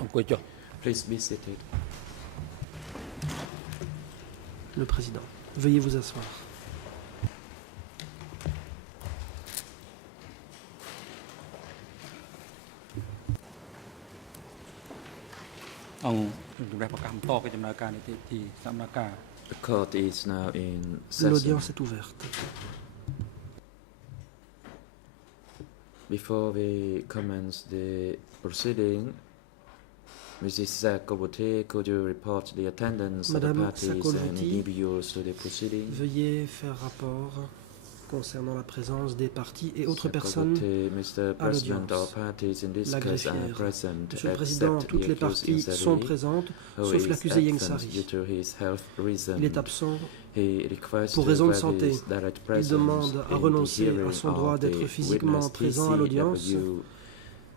អង្គុយចុះ Please be seated. Le président. Veuillez vous asseoir. The court is now in session. L'audience est ouverte. Before we commence the proceeding, Mrs. Sakobote, could you report the attendance of the Madame parties and Sakobote, give yours to the proceeding? Veuillez faire rapport concernant la présence des parties et autres personnes Mr. à President, all l'audience. parties in this La case are greffière. present, Monsieur le Président, except toutes the les accused parties Insari, sont présentes, who sauf is l'accusé absent Yengsari. due to his health reason. Il est absent He requests pour to raison de waive santé. his direct Il presence demande à in the renoncer hearing à son droit of d'être the physiquement witness présent à l'audience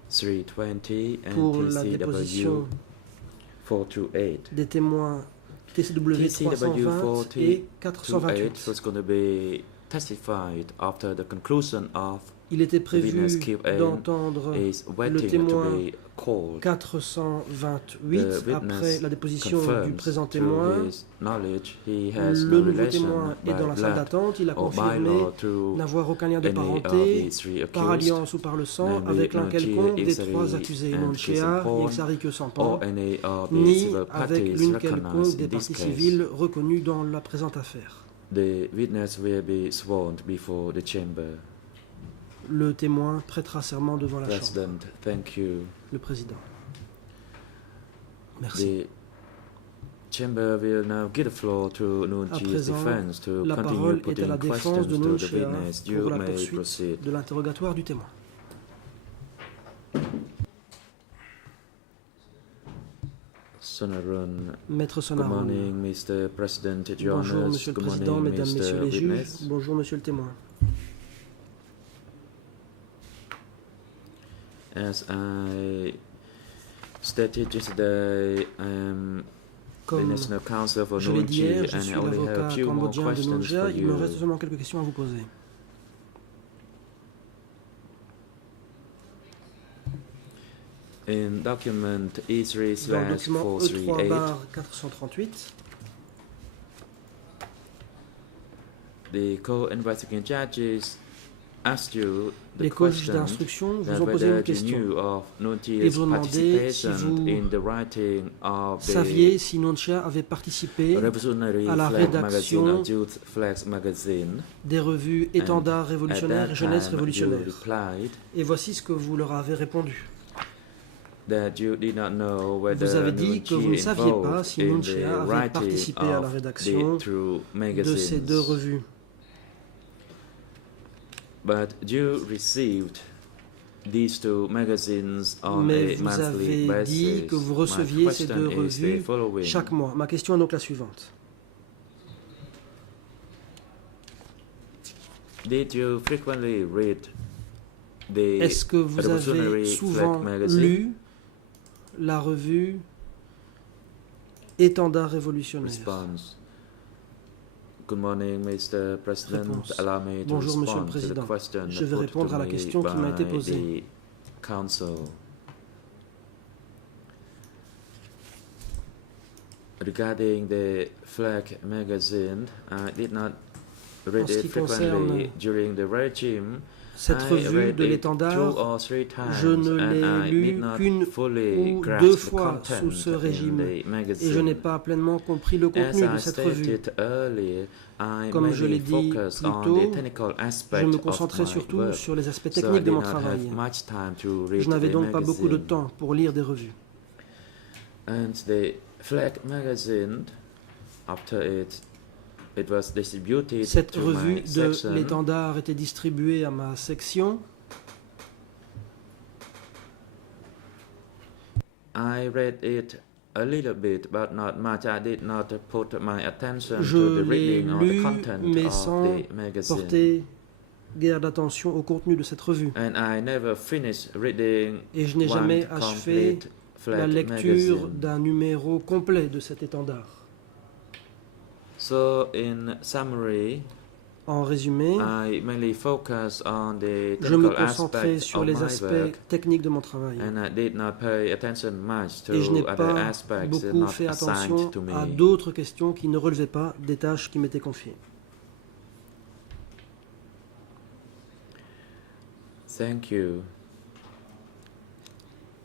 TCW 320 pour and la TCW déposition 428. des témoins TCW 320 et 428. was going to be testified after the conclusion of Il était the prévu witness Q&A d'entendre is le waiting to témoin be called. 428 The witness après la déposition du confirms présent to témoin. his knowledge he has Le no nouveau relation témoin est dans la by salle blood d'attente. Il a or by confirmé law to n'avoir aucun lien de any of parenté, the three par accused, alliance ou par le sang, namely avec l'un Nonchie, quelconque des Yengsari trois accusés, and Nonchea, Kisampon, Yengsari Kesampan, or any of the ni civil avec parties l'une recognized quelconque des in this parties case. civiles reconnues dans la présente affaire. The witness will be sworn before the chamber. Le témoin prêtera serment devant la Chambre. President, thank you. Le Président. Merci. The chamber will now give the floor to À Nunchi's présent, defense to la continue parole est à putting la défense questions de to the Nunchia witness. You pour la may poursuite proceed. de l'interrogatoire du témoin. Sonarun. Maître Good Sonaroun. morning, Mr. President, Your Bonjour, Honors. Monsieur le Good Président, morning, Mesdames, Messieurs Mr. les juges. Witness. Bonjour, Monsieur le témoin. As I stated yesterday, I am the Comme National Counsel for je l'ai dit hier, Nunchi, je and suis I only have a l'avocat few more cambodgien de questions Nunchia. for Il me reste you. seulement quelques questions à vous poser. In document Dans le document E3/438, E3/438, the co-investigating judges asked you the les juges question d'instruction that vous ont posé whether une you question. knew of Ils Nunchi's vous ont demandé si participation vous in the writing of saviez the si Nunchia avait participé Revolutionary à la Flag Magazine rédaction or Youth Flags Magazine. des revues Étendard révolutionnaire et At Jeunesse that time, révolutionnaire. you replied Et voici ce que vous leur avez répondu. that you did not know whether Vous avez dit que vous ne Nunchi saviez pas involved si in Nunchia the avait writing participé à la of rédaction the two de ces deux magazines. revues. But you received these two magazines on Mais a vous monthly avez dit basis. que vous My receviez ces question deux is the revues following. chaque mois. Ma question est donc la suivante. Did you frequently read the Est-ce que vous avez Revolutionary souvent Flag Magazine? lu la revue Étendard révolutionnaire? Response. Good morning, Mr. President. Réponse. Allow me to Bonjour, Monsieur le respond to the Président. question Je vais put répondre to à la me question qui m'a été by posée. the Council. Regarding the Flag magazine, I did not read En ce it qui frequently concerne during the regime. cette I revue read de it l'étendard, 2 or 3 times, je ne and l'ai I lu did not qu'une fully ou grasp deux the fois content sous ce in régime, the et je magazine. n'ai pas pleinement compris le As contenu de I cette revue. stated earlier, I Comme je l'ai mainly dit focus plus on tôt, the technical aspect Je me of concentrais my surtout work, sur les aspects so I techniques de did mon not travail. have much time to read Je n'avais the donc pas beaucoup de magazine. temps pour lire des revues. And the Flag magazine, after it was distributed Cette to revue my de section, l'étendard était distribuée à ma section. I read it a little bit, but not much. I did not put my attention Je to the l'ai reading or the lu, content mais of sans the magazine. porter guère d'attention au contenu de cette revue. And I never finished reading Et je n'ai one jamais achevé complete la Flag lecture magazine. d'un numéro complet de cet étendard. So, in summary, En résumé, I mainly focus on the je me technical concentrais aspects sur of les my aspects work, techniques de mon travail. and I did not pay attention much Et je n'ai to other pas aspects beaucoup not fait assigned attention to à me. d'autres questions qui ne relevaient pas des tâches qui m'étaient confiées. Thank you.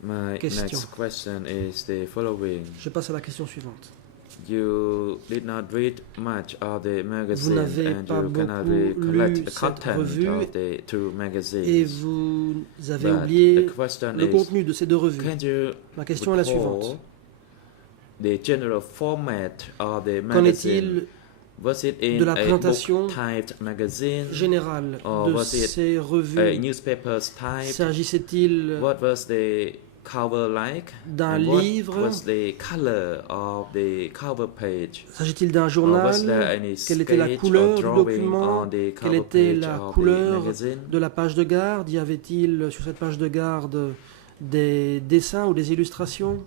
My Question. next question is the following. Je passe à la question suivante. You did not read much of the Vous magazine n'avez and pas you cannot beaucoup recollect lu the cette content revue of the two et magazines. vous avez But oublié the question le is, contenu de ces deux revues. can you Ma question est la suivante. recall the general format of the Qu'en magazine? est-il Was it de in la a présentation book-typed magazine? générale Or de was it ces a revues? newspapers type? S'agissait-il What was the cover like? d'un And what livre? was the color of the cover page? S'agit-il d'un Or was journal? there any Quelle était la sketch couleur or du drawing document? on the Quelle cover était page la of the couleur magazine? de la page de garde? Y avait-il sur cette page de garde des dessins ou des illustrations?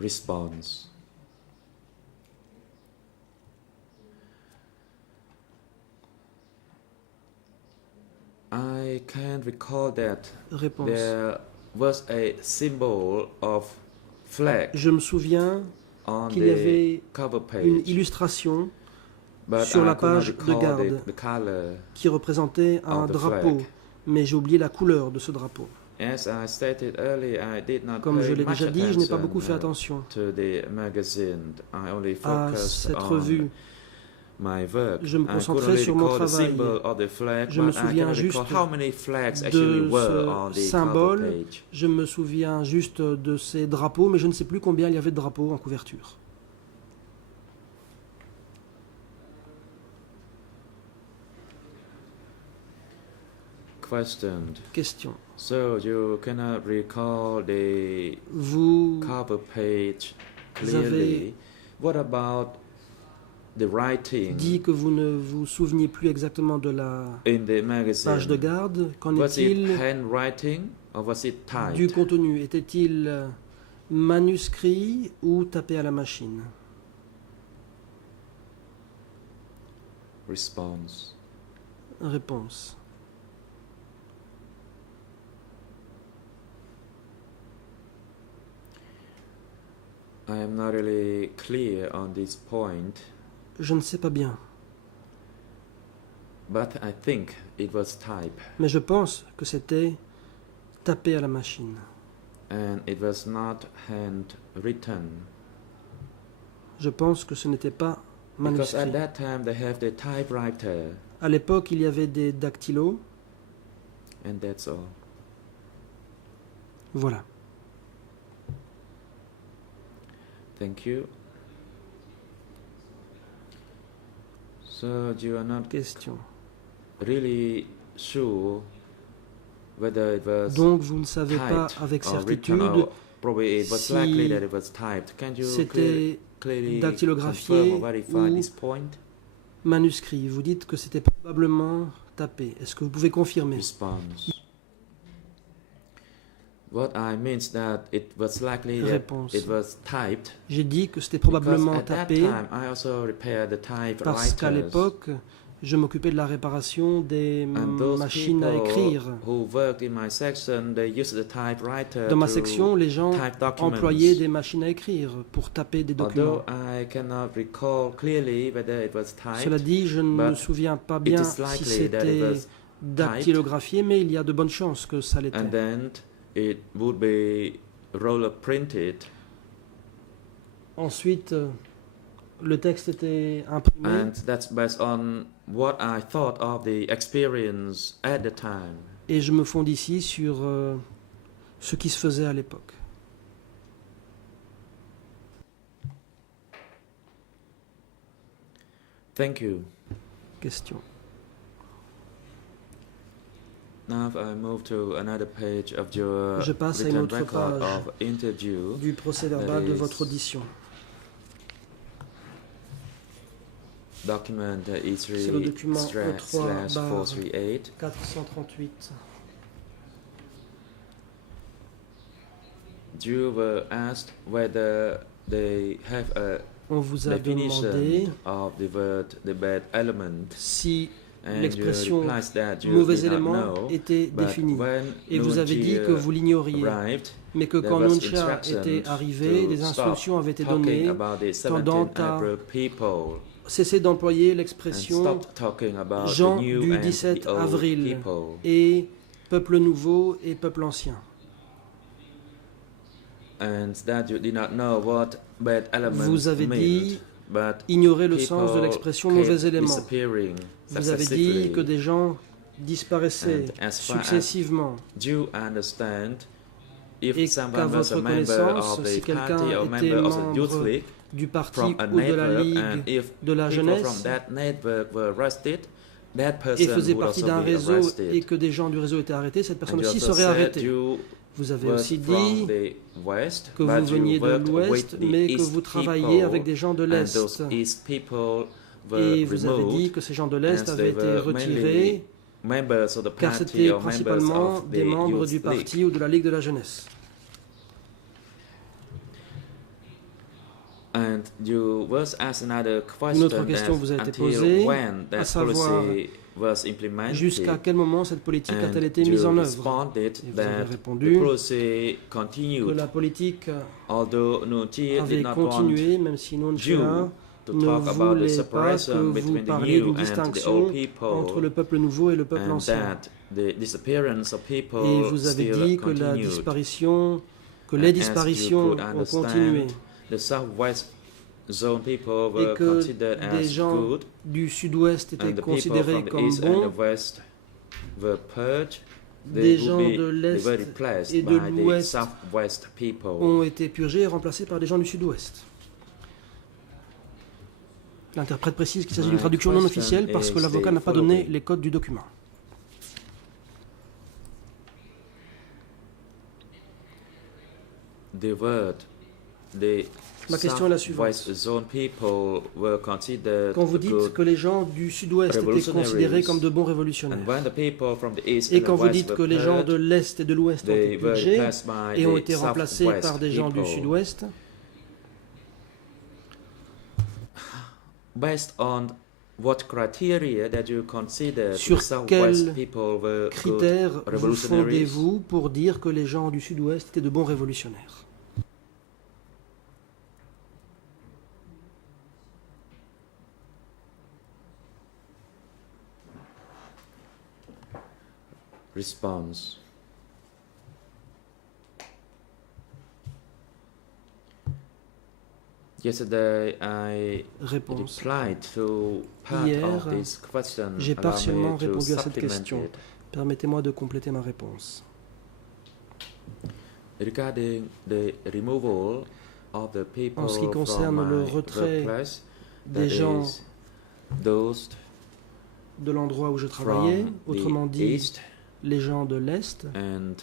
Response. I can recall that Réponse. there was a symbol of flag Je me souviens on qu'il y the avait cover une page, illustration but sur I la could not page de recall garde the color. qui représentait un of the drapeau, flag. mais j'ai oublié la couleur de ce drapeau. As I stated earlier, I did not Comme je pay l'ai much déjà dit, je n'ai pas attention beaucoup fait attention to the magazine. I only à focused cette on revue. my work. Je me I could concentrais only sur mon recall the travail. symbol of the flag, Je me but I souviens cannot juste recall how many flags actually de were on ce the symbole. cover page. Je me souviens juste de ces drapeaux, mais je ne sais plus combien il y avait de drapeaux en couverture. Questioned. Question. So you cannot recall the Vous cover page avez clearly. What about the writing dit que vous ne vous souveniez plus exactement de la in the page de magazine? garde. Qu'en Was it est-il handwriting or was it du typed? contenu? Était-il manuscrit ou tapé à la machine? Response. Réponse. I am not really clear on this point, Je ne sais pas bien, but I think it was typed mais je pense que c'était tapé à la machine. and it was not handwritten. Je pense que ce n'était pas Because at manuscrit. that time they have the typewriter À l'époque, il y avait des dactylos. and that's all. Voilà. Thank you. So you are not Question. really sure whether it was Donc, vous ne savez pas typed avec or written, certitude or probably it was si likely that it was typed. Can you c'était clearly dactylographié confirm or verify ou this point? manuscrit. Vous dites que c'était probablement tapé. Est-ce que vous pouvez confirmer? Response. What I mean is that it was likely that Réponse. it was typed. J'ai dit que c'était Because probablement at that tapé time I also repaired the parce qu'à typewriters. l'époque, je m'occupais de la réparation des And those machines à people écrire. who worked in my section, they used the typewriter Dans ma to section, les gens type documents. employaient des machines à écrire pour taper des documents. Although I cannot recall clearly whether it was typed, Cela dit, je ne me but souviens pas it bien is si likely that it c'était was dactylographié, mais il y a de bonnes chances que ça and l'était. then it would be roller printed, Ensuite, le texte était imprimé and that's based on what I thought of the experience at the time. et je me fonde ici sur ce qui se faisait à l'époque. Thank you. Question. Now I move to another page of your Je passe à une written autre record page of interview. Du procès-verbal That de is votre audition. Document C'est le document E3/438. 438. You were asked whether they have a On vous a definition demandé of the word the bad element, si and you l'expression replied that you mauvais did not élément know, était but définie. when Et vous avez dit que vous l'ignoriez, arrived, mais que there quand was Nunchia instruction était arrivé, to des stop instructions avaient été talking données about the 17 tendant à April people cesser d'employer and l'expression stop talking about gens the new du and 17 the old avril people. et peuple nouveau et peuple ancien. And that you did not know what bad elements Vous avez dit meant, but ignorer le sens de people l'expression kept mauvais élément. disappearing Vous avez dit successively. que des gens disparaissaient And as far as successivement you understand, if et someone qu'à was a votre member connaissance, of si the quelqu'un party or était member of the youth membre league du parti from a ou de la network, and Ligue if de la people from jeunesse that network were arrested, that et person faisait would partie also d'un be réseau et arrested. que des gens du réseau étaient arrêtés, cette And personne you aussi also serait said arrêtée. you Vous avez was aussi from dit the West, que vous but you veniez de worked l'Ouest, with the mais que East vous travailliez people, avec des gens de and l'Est. those East people were Et vous avez dit removed, que ces gens de l'Est and avaient they été were retirés members of the car party c'était or members principalement of the des membres youth du league. parti ou de la Ligue de la jeunesse. And you was asked another question, Une autre question vous a été until posée, when that à savoir policy was implemented, jusqu'à quel moment cette politique and a-t-elle été you mise en œuvre. responded Et vous avez that répondu the policy que continued, la politique although Nunchi avait did not want continué, même si you Nunchia to ne talk about the voulait pas que separation vous between the parliez new d'une and the distinction old people, entre le peuple nouveau et le peuple and ancien. that the disappearance of people Et vous avez still dit que la continued. disparition, que And les as you disparitions could ont understand, continué the southwest zone people et were que considered des as gens good, du sud-ouest and étaient the people considérés from the comme east and bons, the west were purged. des They gens would de be l'Est replaced et de by the l'Ouest southwest people. ont été purgés et remplacés par des gens du sud-ouest. L'interprète précise qu'il s'agit d'une My traduction non question officielle parce que is l'avocat the n'a pas donné following. les codes du document. The word, the Ma question est la suivante. southwest zone people were considered Quand vous dites good, que les gens du sud-ouest étaient considérés comme de bons and révolutionnaires, when the people from the east et and quand the vous west dites were que les gens de purged, l'Est et de l'Ouest ont été they were purgés replaced by et ont the été remplacés southwest par des gens du people. sud-ouest, Based on what criteria that you consider Sur the southwest quels people were good critères vous revolutionaries? fondez-vous pour dire que les gens du sud-ouest étaient de bons révolutionnaires? Response. Yesterday I Réponse. replied to part Hier, of this question. j'ai Allow partiellement me to répondu à cette supplement question. it. Permettez-moi de compléter ma réponse. Regarding the removal of the people En ce qui concerne from le my retrait workplace, des that gens is those de l'endroit où je travaillais, from autrement the dit east les gens de l'Est, and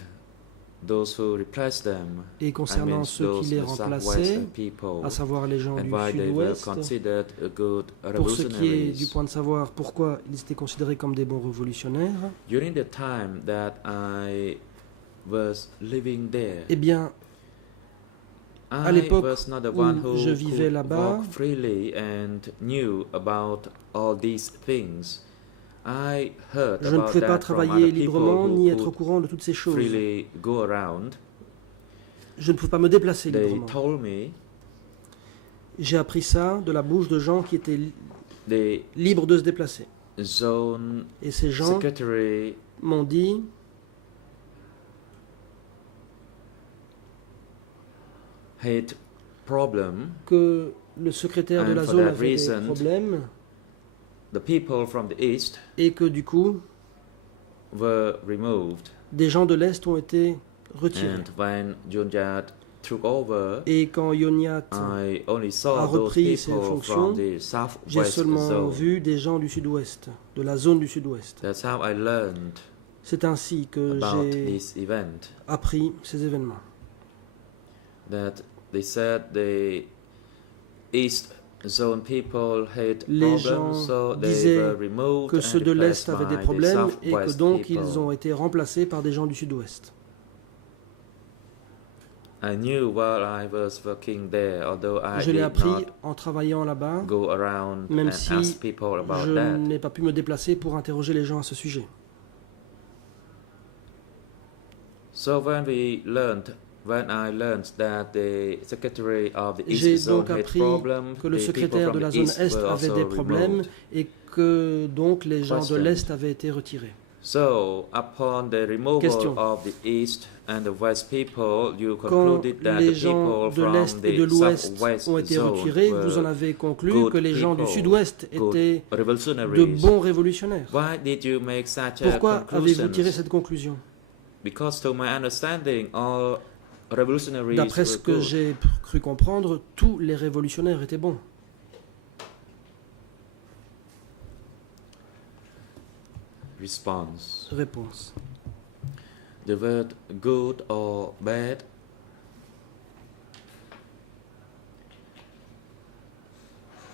those who replaced them, et concernant ceux qui les remplaçaient, people, à savoir les gens and du why they were sud-ouest, considered a good pour ce qui est du revolutionaries. point de savoir pourquoi ils étaient considérés comme des bons révolutionnaires, During the time that I was living there, eh bien, I l'époque was not the où one who je vivais could là-bas, walk freely and knew about all these things. I heard je ne about pouvais pas that from travailler other librement people ni who être au could courant de toutes ces choses. freely go around. Je ne pouvais pas me déplacer They librement. told me J'ai appris ça de la bouche de gens qui étaient the libres de se déplacer. zone Et ces gens secretary m'ont dit had problem. que le secrétaire de And la for zone that avait des reason, problèmes The people from the east et que du coup, were removed, des gens de l'Est ont été retirés. and when Junjat took over, Et quand Yoniat I only a saw those repris ses people fonctions, from the j'ai southwest seulement zone. vu des gens du sud-ouest, de la zone du sud-ouest. That's how I learned C'est ainsi que about j'ai this event. appris ces événements. That they said the east zone people had Les problems, gens so they disaient were removed que and ceux de l'Est replaced avaient des by the problèmes et que southwest donc people. ils ont été remplacés par des gens du sud-ouest. I knew while I was working there, although I Je l'ai did appris not en travaillant là-bas, go around même and si ask people about je that. n'ai pas pu me déplacer pour interroger les gens à ce sujet. So when I learned that the secretary of the J'ai East Zone donc had appris problem, que le the people secrétaire from de la the zone East Est were avait also des problèmes removed. et que donc les gens de Question. l'Est avaient été retirés. So upon the removal Question. of the East and the West people, you Quand concluded that les the gens people de from l'Est et de the l'Ouest Southwest ont été zone retirés, vous en were avez conclu good que les gens du people, Sud-Ouest good étaient de revolutionaries. bons révolutionnaires. Why did you make such a Pourquoi avez-vous conclusion? tiré cette conclusion? Because to my understanding, all revolutionaries D'après ce were que good. j'ai cru comprendre, tous les révolutionnaires étaient bons. Response. Réponse. The word good or bad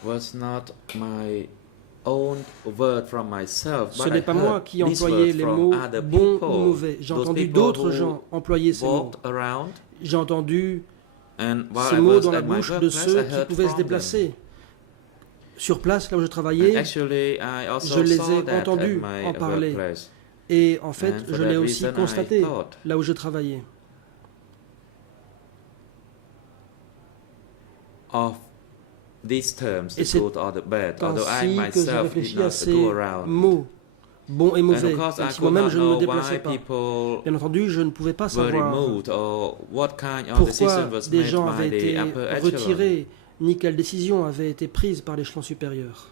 was not my own word from myself, Ce but n'est I pas moi heard qui this employais word les from mots other bons ou people. mauvais. J'ai Those entendu people d'autres who gens employer ces mots. walked around, J'ai entendu and while ces I mots was dans la at my bouche de workplace, ceux I qui heard pouvaient se from them. déplacer. Sur place, là où je And travaillais, actually, I je also les saw ai that at entendus my en parler. workplace. Et en fait, And for je that l'ai aussi reason, I constaté thought là où je travaillais. of these terms, Et the c'est good or the bad, although I ainsi que j'ai myself did réfléchi à not ces go around. mots, bons et And mauvais, of course, même I si could moi-même not je ne me know déplaçais why pas. people Bien entendu, je ne pouvais pas were savoir removed or what kind of decision pourquoi was des made gens avaient by the été upper echelon. retirés, ni quelle décision avait été prise par l'échelon supérieur.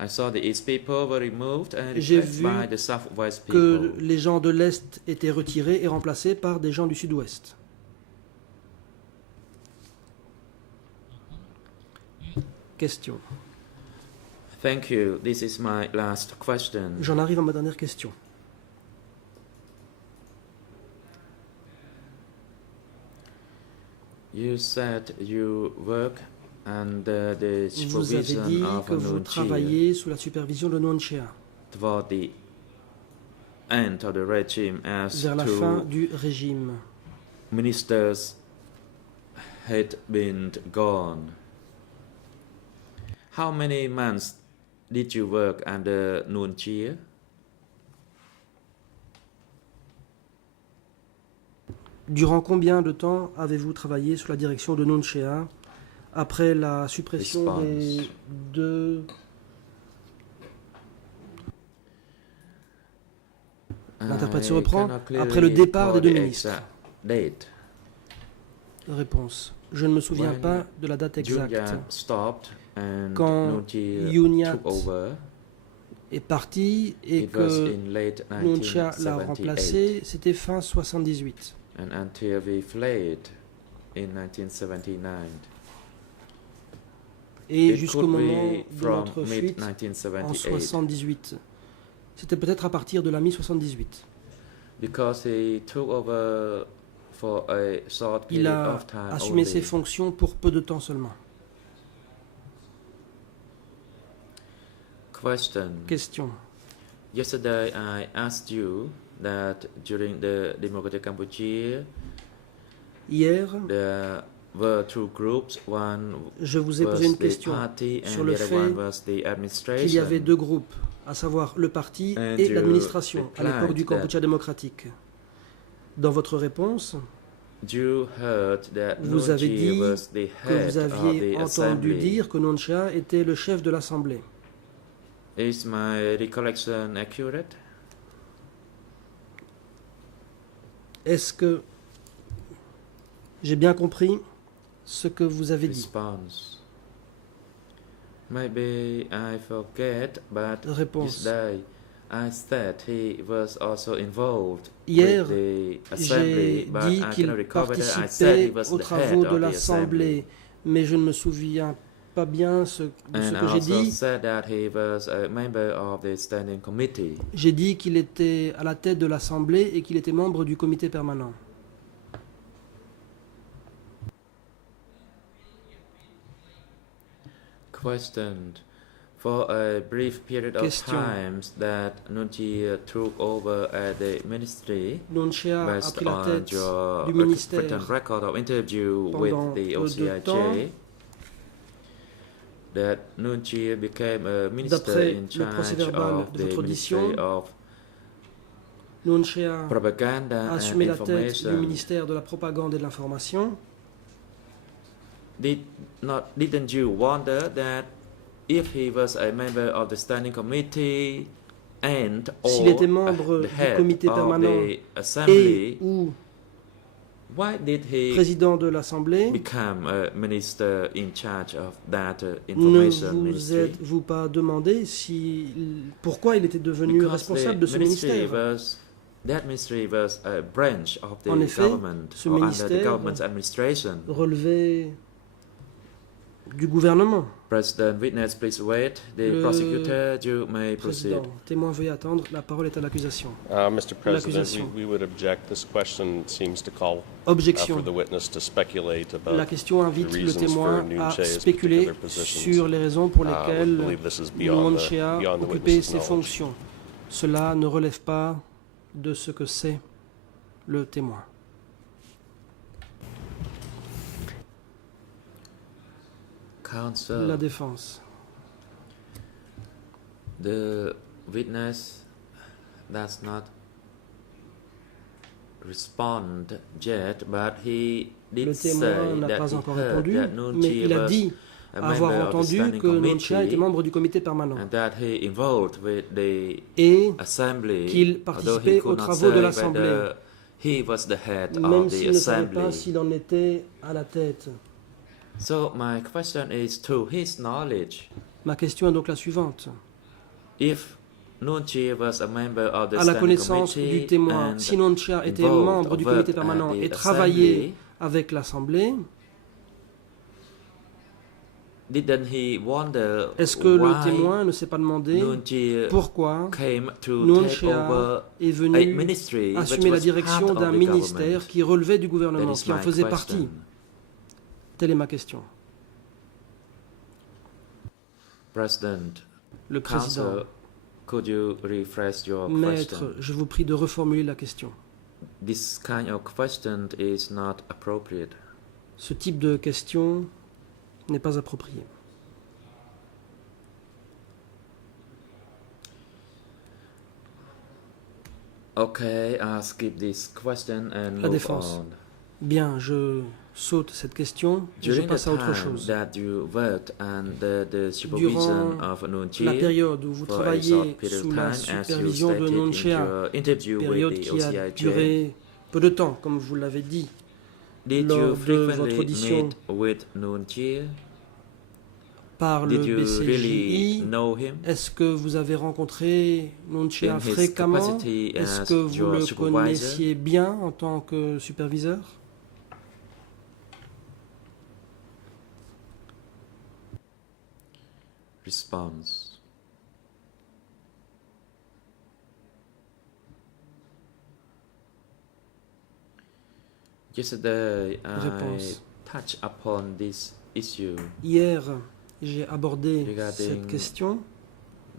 I saw the East people were removed and J'ai replaced vu by the Southwest Que people. les gens de l'Est étaient retirés et remplacés par des gens du Sud-Ouest. Question. Thank you. This is my last question. J'en arrive à ma dernière question. You said you work under the Vous avez dit supervision of que a vous Nunchi travaillez sous la supervision de Nunchia, toward the end of the regime as vers la fin two du régime. ministers had been gone. How many months did you work under Nunchi? Durant combien de temps avez-vous travaillé sous la direction de Nunchia après la suppression des Response. deux... L'interprète se I reprend. cannot Après le clearly départ des recall deux the ministres. exact date. Réponse. Je ne me souviens When pas de la date exacte. Junyat stopped and Quand Nunchi Junyat took over. est parti et It was que in late Nunchia l'a 1978 remplacé, c'était fin 78. and until we fled in 1979. Et It jusqu'au could moment be de from notre fuite en mid-1978 78. C'était peut-être à partir de la mi-78. because he took over for a short Il period a of time assumé only. ses fonctions pour peu de temps seulement. Question. Yesterday I asked you that during the Democratic Cambodia Hier, there were two groups. One je vous ai was posé une the question party sur and le the other fait one was the qu'il y administration. avait deux groupes, à savoir le parti And et you l'administration à l'époque du replied Cambodge démocratique. Dans votre réponse, You heard that vous avez Nunchi dit was the que head vous of aviez the entendu assembly. dire que Nunchia était le chef de l'Assemblée. Is my recollection accurate? Est-ce que j'ai bien compris ce que vous avez dit? Response. Maybe I forget, but Réponse. this day I said he was also involved Hier, with the j'ai assembly, but dit I qu'il cannot recall whether I said he participait was aux the travaux head de of the assembly. l'Assemblée, mais je ne me souviens pas bien de ce And I que j'ai also dit. said that he was a member of the standing committee. J'ai dit qu'il était à la tête de l'Assemblée et qu'il était membre du comité permanent. Question. For a brief period of Question. time that Nunchi took over at the ministry, Nunchia a based pris la on tête your du written ministère record of interview with pendant the peu de temps. OCIJ, that Nunchi became a minister D'après in le charge procès-verbal of de the votre audition, Ministry of Nunchia Propaganda a and assumé la tête du Information. ministère de la propagande et de l'information. Didn't you wonder that if he was a member of the standing committee and S'il était or membre the du head comité of permanent the assembly, et ou why did he président de l'Assemblée, become a minister in charge of that ne information vous ministry? êtes-vous pas demandé pourquoi il était devenu Because responsable de the ce ministry ministère? that ministry was a branch of the En effet, government ce or under the ministère government's administration. Relevait du gouvernement. President, witness, please wait. The Le prosecutor, you may proceed. Président, témoin, veuillez attendre. La parole est à l'accusation. Mr. President, L'accusation. we would object. This question seems to call Objection. for the witness to speculate about La question invite the le reasons témoin for à Nunche's spéculer particular positions. sur les raisons pour We lesquelles believe this is beyond Nunche a the occupé witness's ses knowledge. fonctions. Cela ne relève pas de ce que sait le témoin. Counsel, La défense. the witness does not respond yet, but he Le did témoin say n'a that pas he encore heard répondu, that mais Nunchi il a was dit a avoir member of the entendu standing que Nunchia était committee membre du comité permanent and that he involved with the et assembly, qu'il although participait he could aux not travaux de say l'Assemblée, whether he was the head même of the s'il ne savait pas assembly. s'il en était à la tête. So my question is, to his knowledge, Ma question est donc la suivante. if Nunchi was a member of the À la standing connaissance committee du témoin, and si Nunchia était involved membre du or comité worked at permanent the et travaillait assembly, avec l'Assemblée, didn't he wonder est-ce que le why témoin ne s'est pas demandé Nunchi pourquoi came to take Nunchia over est a venu ministry which assumer la was direction part of d'un the ministère government? qui relevait du That gouvernement, is qui en my faisait question. partie? Telle est ma question. President, Le président, Counsel, could you rephrase your maître, question? je vous prie de reformuler la question. This kind of question is not appropriate. Ce type de question n'est pas approprié. Okay, I'll skip this question and La move défense. on. Bien, je saute cette question et je During the passe à autre time chose. that you worked under the supervision of Nunchi, La période où vous for a travaillez short period sous of la time, as you supervision de stated in Nunchia, your interview période with the qui a OCIJ, duré peu de temps, comme vous l'avez dit, did lors you de votre frequently audition meet with Nunchi? par le Did you really BCJI. know him Est-ce que vous avez rencontré Nunchia in his fréquemment? capacity Est-ce as que vous your le supervisor? connaissiez bien en tant que superviseur? Response. Yesterday, I Réponse. touched upon this issue, Hier, j'ai abordé Regarding cette question.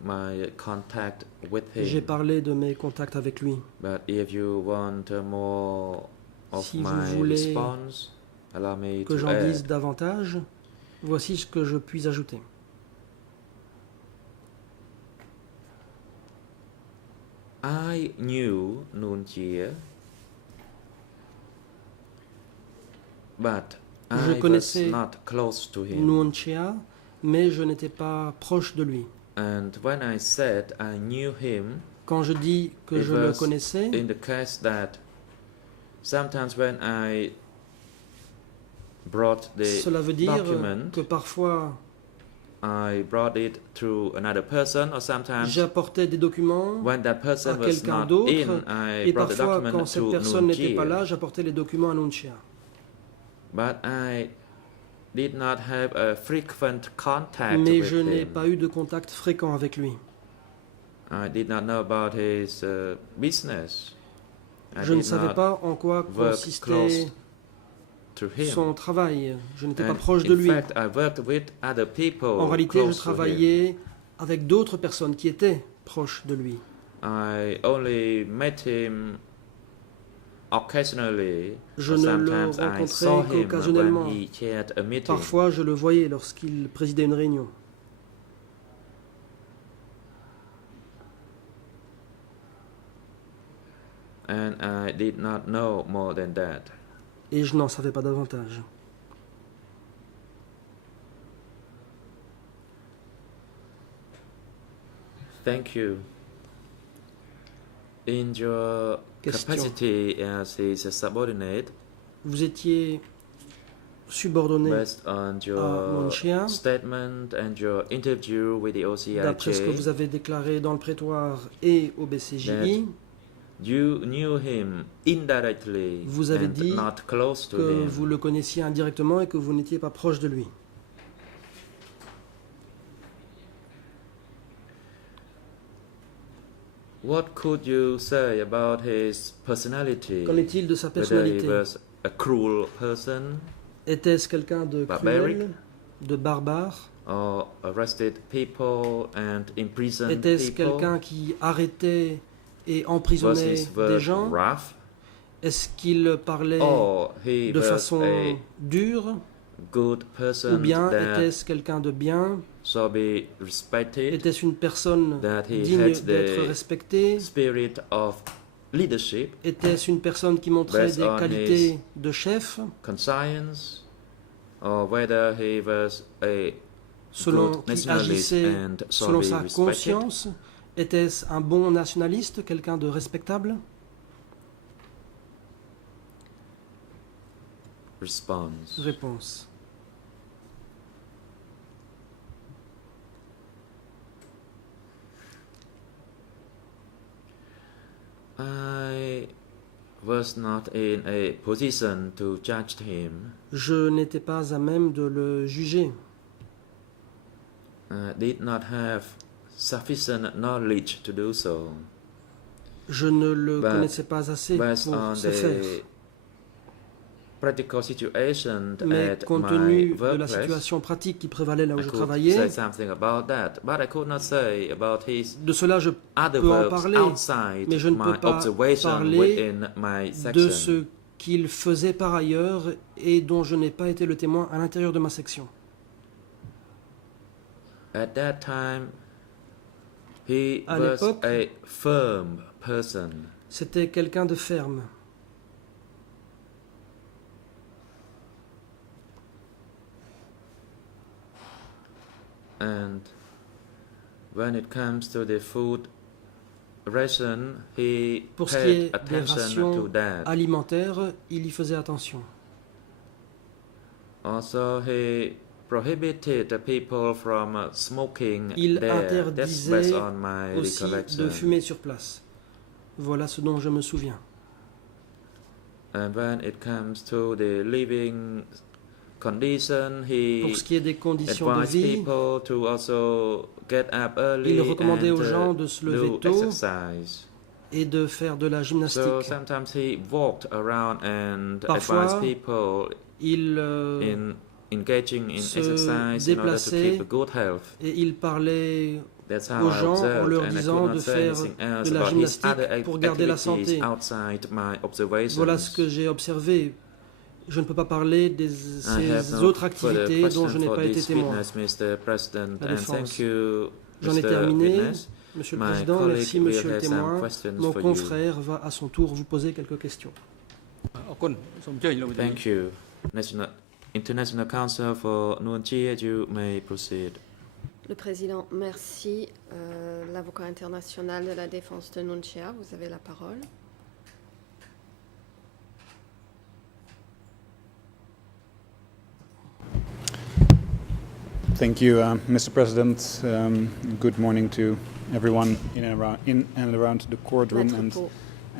my contact with J'ai him. parlé de mes contacts avec lui. But if you want more of Si vous my voulez response, allow me Que to j'en add. dise davantage, voici ce que je puis ajouter. I knew Nunchia, but Je I was connaissais not close to him. Nunchia, mais je n'étais pas proche de lui. And when I said I knew him, Quand je dis que it je le was connaissais, in the case that sometimes when I brought the cela veut dire document, que parfois I brought it to another person, or sometimes j'apportais des documents when that person à was quelqu'un not d'autre, in, I et brought the parfois document quand cette to personne n'était pas Nunchia. là, j'apportais les documents à Nunchia. But I did not have a frequent contact Mais with je n'ai him. pas eu de contact fréquent avec lui. I did not know about his business. I Je ne did savais not pas en quoi work consistait close to him. son travail. Je n'étais pas And proche de in lui. fact, I worked with other people En réalité, je close to him. travaillais avec d'autres personnes qui étaient proches de lui. I only met him occasionally. Je or ne le sometimes I rencontrais saw him qu'occasionnellement. when he chaired a meeting. Parfois, je le voyais lorsqu'il présidait une réunion. And I did not know more than that. Et je n'en savais pas davantage. Thank you. In your Question. capacity as his subordinate, Vous étiez subordonné based on mon your chien, statement and your interview with the d'après ce que vous OCIJ, avez déclaré dans le prétoire et au BCJI, you knew him indirectly vous avez and dit not close to que him. vous le connaissiez indirectement et que vous n'étiez pas proche de lui. What could you say about his personality? Qu'en est-il de sa Whether he personnalité? was a cruel person Était-ce quelqu'un de Barbaric. cruel, de barbare? or arrested people and imprisoned Était-ce people? quelqu'un qui arrêtait et Was emprisonnait his des word gens? rough? Est-ce qu'il parlait Or he de was façon a dure? good Ou person bien that était-ce quelqu'un de bien? shall be respected, Était-ce une personne that he digne had d'être the respectée? spirit of leadership, Était-ce une personne qui montrait based des on qualités de chef? conscience, or whether he was a Selon good qui nationalist agissait and shall selon be sa respected? conscience? Était-ce un bon nationaliste, quelqu'un de respectable? Response. Réponse. I was not in a position to judge him. Je n'étais pas à même de le juger. I did not have sufficient knowledge to do so. Je ne le But connaissais pas assez Based on pour ce faire. the practical situation Mais at compte my tenu de la workplace, situation pratique qui prévalait là où I je could travaillais, say something about that, but I could not say about his de cela je other peux en works parler, outside mais je ne my peux pas observation parler within my de section. ce qu'il faisait par ailleurs et dont je n'ai pas été le témoin à l'intérieur de ma section. At that time, he À was l'époque, a firm person. C'était quelqu'un de ferme. And when it comes to the food ration, he Pour ce qui paid est des attention rations to that. alimentaires, il y faisait attention. Also, he prohibited the people from smoking Il there. That's based interdisait on my aussi recollection. de fumer sur place. Voilà ce dont je me souviens. And when it comes to the living condition, he Pour ce qui est des conditions de advised vie, people to also get up early il recommandait aux gens and de se lever do tôt exercise. et de faire de la So gymnastique. sometimes he walked around and Parfois, advised people Il, in engaging in se exercise in order to déplaçait keep a good health. et il parlait That's how aux I gens en observed, leur and I disant could de not say faire anything else de la about his gymnastique other pour garder la activities santé. outside my observations. Voilà ce que j'ai observé. Je ne peux pas parler de I have ces no autres further activités dont je question n'ai for pas été this témoin. witness, Mr. President, La and défense. thank you, J'en ai Mr. terminé. Witness. Monsieur le My Président, colleague merci will Monsieur le have some témoin. questions Mon for you. confrère va à son tour vous poser quelques questions. Thank you. International Council for Nuanchi, you may proceed. Le Président, merci. L'avocat international de la défense de Nunchia, vous avez la parole. Thank you, Mr. President. Good morning to everyone in and around the courtroom, Maître and Pau.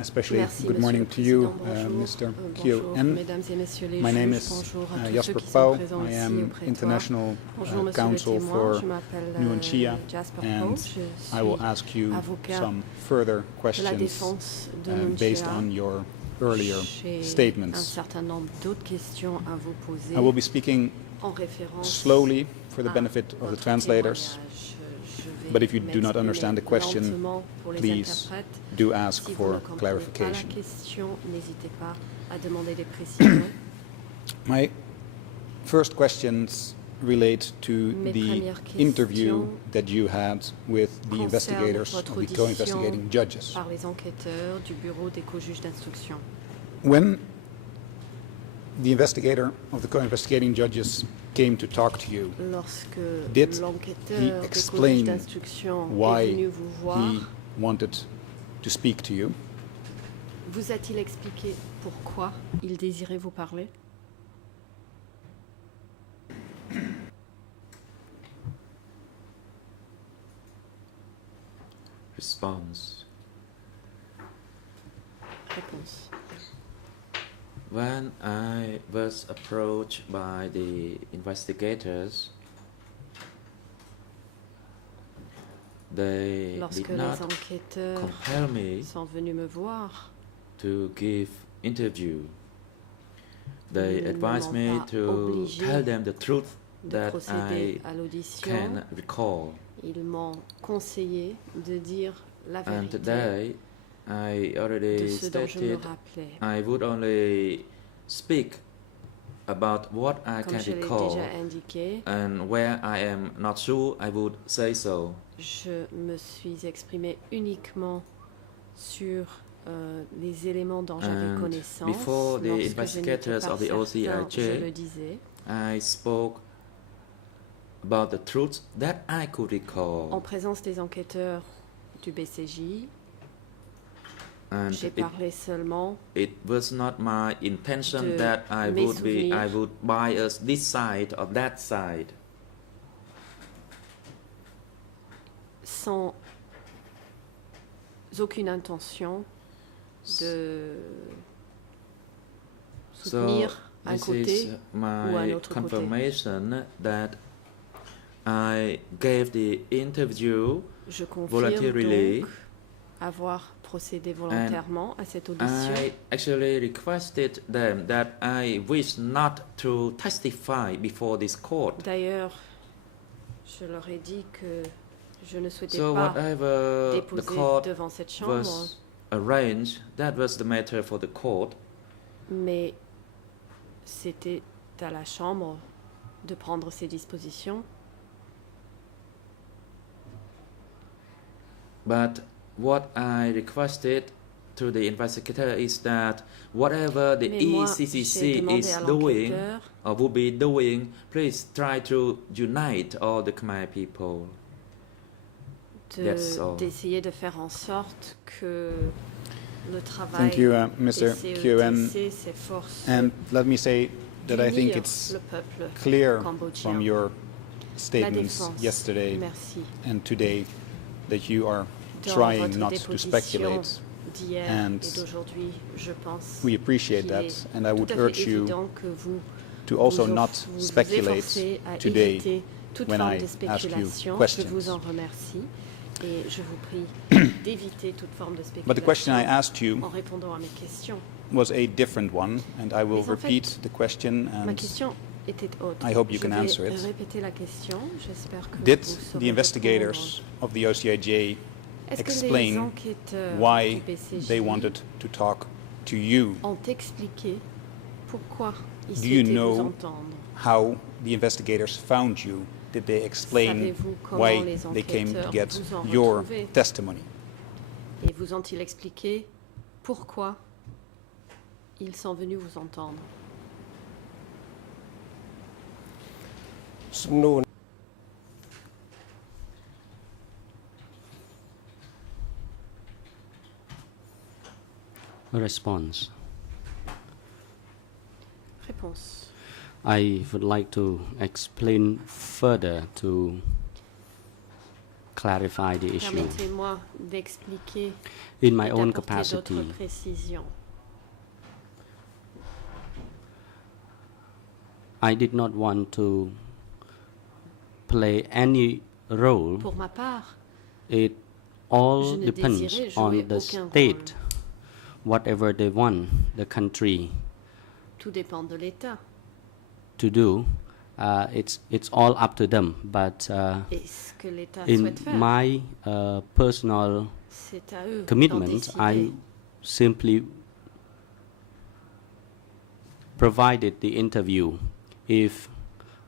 especially Merci, good Monsieur morning le to you, Président. Bonjour. Mr. Bonjour, Kyo-en. Mesdames et Messieurs les My name juges. is Bonjour à tous Jasper ceux qui sont Pauw. présents I ici au am prétoire. International Bonjour, Monsieur Counsel le témoin. for Je m'appelle Nuanchia, Jasper Pauw. and Je I will suis ask you avocat some further de la questions défense de based Nunchia. on your earlier J'ai un statements. certain nombre d'autres questions à vous poser I will be speaking en référence slowly for the à benefit of the votre translators. témoignage. Je But if you do not understand the question, lentement pour les please interprètes. do ask Si vous for ne comprenez pas la clarification. question, n'hésitez pas à demander des précisions. My first questions relate to Mes the premières interview questions that you had with the concernent investigators votre of the audition co-investigating judges. par les enquêteurs du bureau des co-juges d'instruction. When the investigator of the co-investigating judges came to talk to you, Lorsque did he l'enquêteur des co-juges explain d'instruction est why venu vous voir, he wanted to speak to you? vous a-t-il expliqué pourquoi il désirait vous parler? Response. Réponse. When I was approached by the investigators, they Lorsque did les not enquêteurs compel me sont venus me voir, to give interview. They Ils ne advised m'ont me pas to obligé tell them the truth de that procéder I à l'audition. can recall. Ils m'ont conseillé de dire la And vérité today, I de already ce dont je me stated rappelais. I would only speak about what I Comme can je l'ai recall, déjà indiqué, and where I am not sure, I would say so. je me suis exprimé uniquement sur les éléments dont j'avais And connaissance. before the Lorsque je n'étais investigators pas of the certain, je le OCIJ, disais. I spoke about the truth that I could En recall. présence des enquêteurs du BCJ, And j'ai parlé seulement it was not my intention de that I mes would souvenirs. bias this side or that side. sans aucune intention de soutenir un this côté is ou un my autre côté. confirmation that I gave the interview Je confirme voluntarily, donc avoir procédé volontairement à cette audition. I actually requested them that I wish not to testify before this court. D'ailleurs, je leur ai dit que je ne souhaitais So pas whatever the déposer court devant cette chambre, was arranged, that was the matter for the court. mais c'était à la chambre de prendre ses dispositions. But what I requested to the investigator is that whatever the Mais moi, j'ai ECCC demandé is à doing l'enquêteur or will be doing, please try to unite all the Khmer people. That's all. d'essayer de faire en sorte que le travail Thank you, des Mr. Kuen. CETC s'efforce And let me say that I think d'unir it's le peuple clear cambodgien. from your La statements défense, yesterday merci, and today that you are dans trying votre not to déposition speculate. d'hier and et d'aujourd'hui, je pense We appreciate qu'il that, est and I would tout à fait urge you évident que vous to also vous not vous speculate efforcez à today éviter toute when forme I de ask you spéculation. Je questions. vous en remercie et je vous prie d'éviter toute forme de spéculation. But the question I asked you en répondant à mes questions. was a different one, and I will Mais en fait, repeat the question Ma and question était autre. I hope you Je can vais answer it. répéter la question. J'espère que did vous saurez the répondre. investigators of the OCIJ Est-ce que les explain enquêteurs why du BCJ they wanted to talk to you? ont expliqué pourquoi ils Do you souhaitaient vous know entendre? how the investigators found you? Did they explain Savez-vous comment why les they came to enquêteurs get vous ont your retrouvé? testimony? Et vous ont-ils expliqué pourquoi ils sont venus vous entendre? Response. Réponse. I would like to explain further to clarify the issue. Permettez-moi d'expliquer In my et own d'apporter capacity, d'autres précisions. I did not want to play any role. Pour ma part, It je all ne depends désirais jouer on the aucun state, rôle. whatever they want the country Tout dépend de l'État. to do. it's all up to them. But Et ce que l'État in souhaite faire, my personal c'est à eux d'en commitment, décider. I simply provided the interview if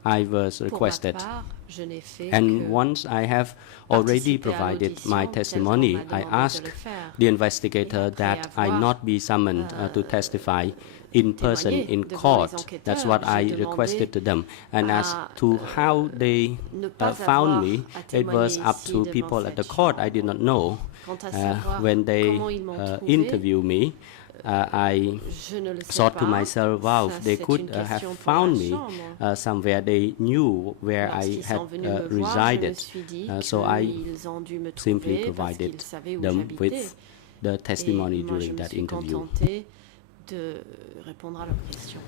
I was Pour ma requested. part, je n'ai fait And que once I have already participer à provided l'audition my telle qu'on testimony, m'a I demandé de asked le faire. the investigator Et that après I avoir, not be summoned to testify in person témoigné in devant court. les That's enquêteurs, what j'ai I demandé requested to them. And as à, to how they ne pas found avoir me, à it was témoigner up ici to devant people at the cette court. I did chambre. not know. Quant à savoir When they comment ils m'ont trouvé, interview me, I je ne le sais thought pas. to myself, wow, Ça, they c'est could une have question pour found la me chambre. somewhere they knew where I Lorsqu'ils had sont venus me voir, je me resided. suis dit So I qu'ils ont dû me simply trouver parce provided qu'ils savaient où them j'habitais. with the testimony Et moi, je during me that suis interview. contentée de répondre à leurs questions.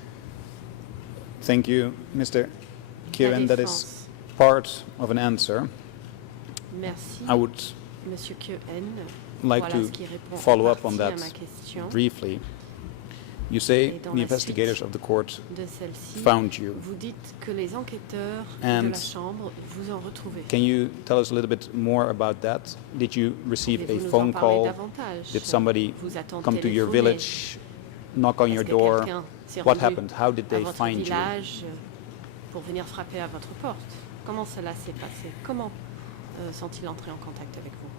Thank you, Mr. Kieran. That is défense. part of an answer. Merci, I would Monsieur Kien. like Voilà to ce qui répond en follow up on partie à that ma question. briefly. You say Et dans the la investigators suite of the court de celle-ci, found you. vous dites que les enquêteurs And de la Chambre vous ont retrouvé. Can you tell us a little bit more about that? Did you receive a Pouvez-vous nous en phone parler call? davantage? Did somebody Vous a-t-on come to your téléphoné? village, knock on your Est-ce que door? quelqu'un s'est What rendu happened? How did à they votre find you? village pour venir frapper à votre porte? Comment cela s'est passé? Comment sont-ils entrés en contact avec vous?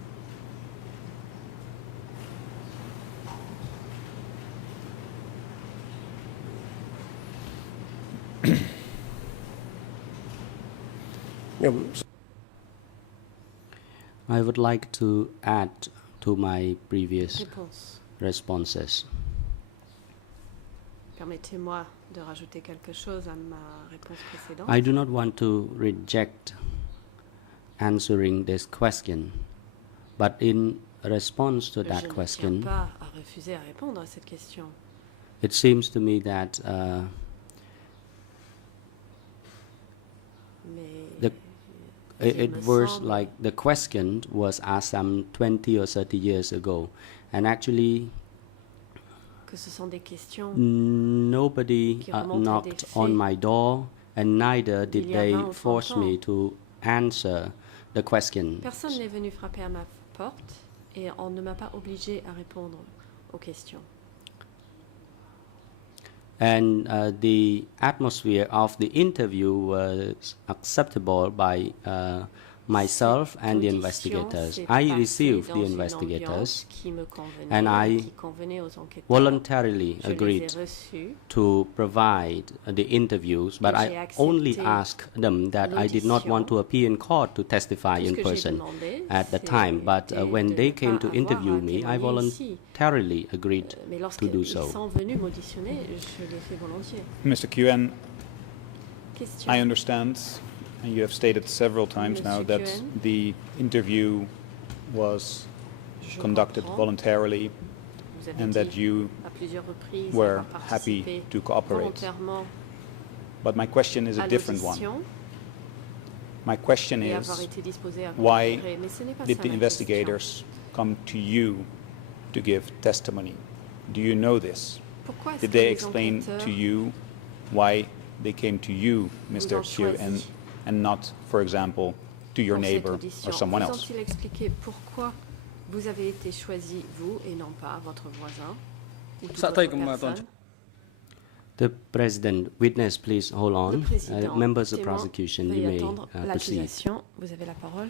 I would like to add to my previous Réponse. responses. Permettez-moi de rajouter quelque chose à ma réponse précédente. I do not want to reject answering this question, but in response to Je that ne tiens question, pas à refuser à répondre à cette question. it seems to me that Mais it me was semble like the question was asked some 20 or 30 years ago, and actually que ce sont des questions nobody qui remontent à des knocked on faits my door, and neither did d'il y a they 20 ou 30 force me ans. to answer the question. Personne n'est venu frapper à ma porte et on ne m'a pas obligé à répondre aux questions. And the atmosphere of the interview was acceptable by myself and the Condition investigators. s'est I passée received dans the une investigators ambiance qui me convenait and et I qui convenait aux enquêteurs. voluntarily Je les ai agreed reçus. to provide the interviews, but J'ai I only accepté asked them that I did not want to appear in court to testify Tout ce in que j'ai person demandé, at the time. But c'était when de they ne came pas to avoir interview à me, I témoigner ici. voluntarily agreed Mais to lorsqu'ils do so. sont venus m'auditionner, je l'ai fait volontiers. Mr. Kieran, Question. I understand, and you have stated several times now Monsieur that Kuen. the interview was Je conducted comprends. voluntarily Vous avez and dit that you à plusieurs reprises were avoir happy participé to cooperate. volontairement But my question is a à different one. l'audition My question et avoir is, été disposé à why coopérer. Mais ce n'est pas did ça the ma investigators come to you to give testimony? Do you know this? question. Pourquoi est-ce Did que they les explain enquêteurs to you why they came to you, vous Mr. ont Q, choisi and not, for example, to your pour cette neighbor audition? or someone Vous else? ont-ils expliqué pourquoi vous avez été choisi, vous, et non pas votre voisin ou toute autre personne? The President, witness, please hold Le on. président, Members of témoin, prosecution, you veuillez may attendre proceed. l'accusation. Vous avez la parole.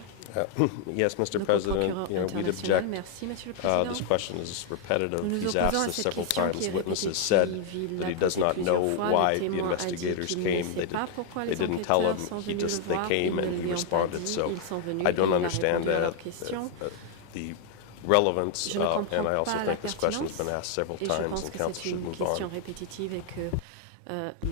Yes, Mr. Le President, procureur we'd international. object. Merci, Monsieur le Président. This question is repetitive. Nous nous He's opposons asked à this cette several question qui times. est Witnesses said répétitive. Il that l'a he does posée not plusieurs know fois. why Le the témoin a dit investigators qu'il ne came. sait pas pourquoi They les didn't tell enquêteurs him. sont He venus just le they voir. came Ils ne and he lui ont pas responded. dit. So Ils sont venus I et don't il a understand répondu à leurs questions. the relevance, Je ne comprends and I also pas la think this question has pertinence been asked several et je times, pense and que counsel c'est should une move question on. répétitive et que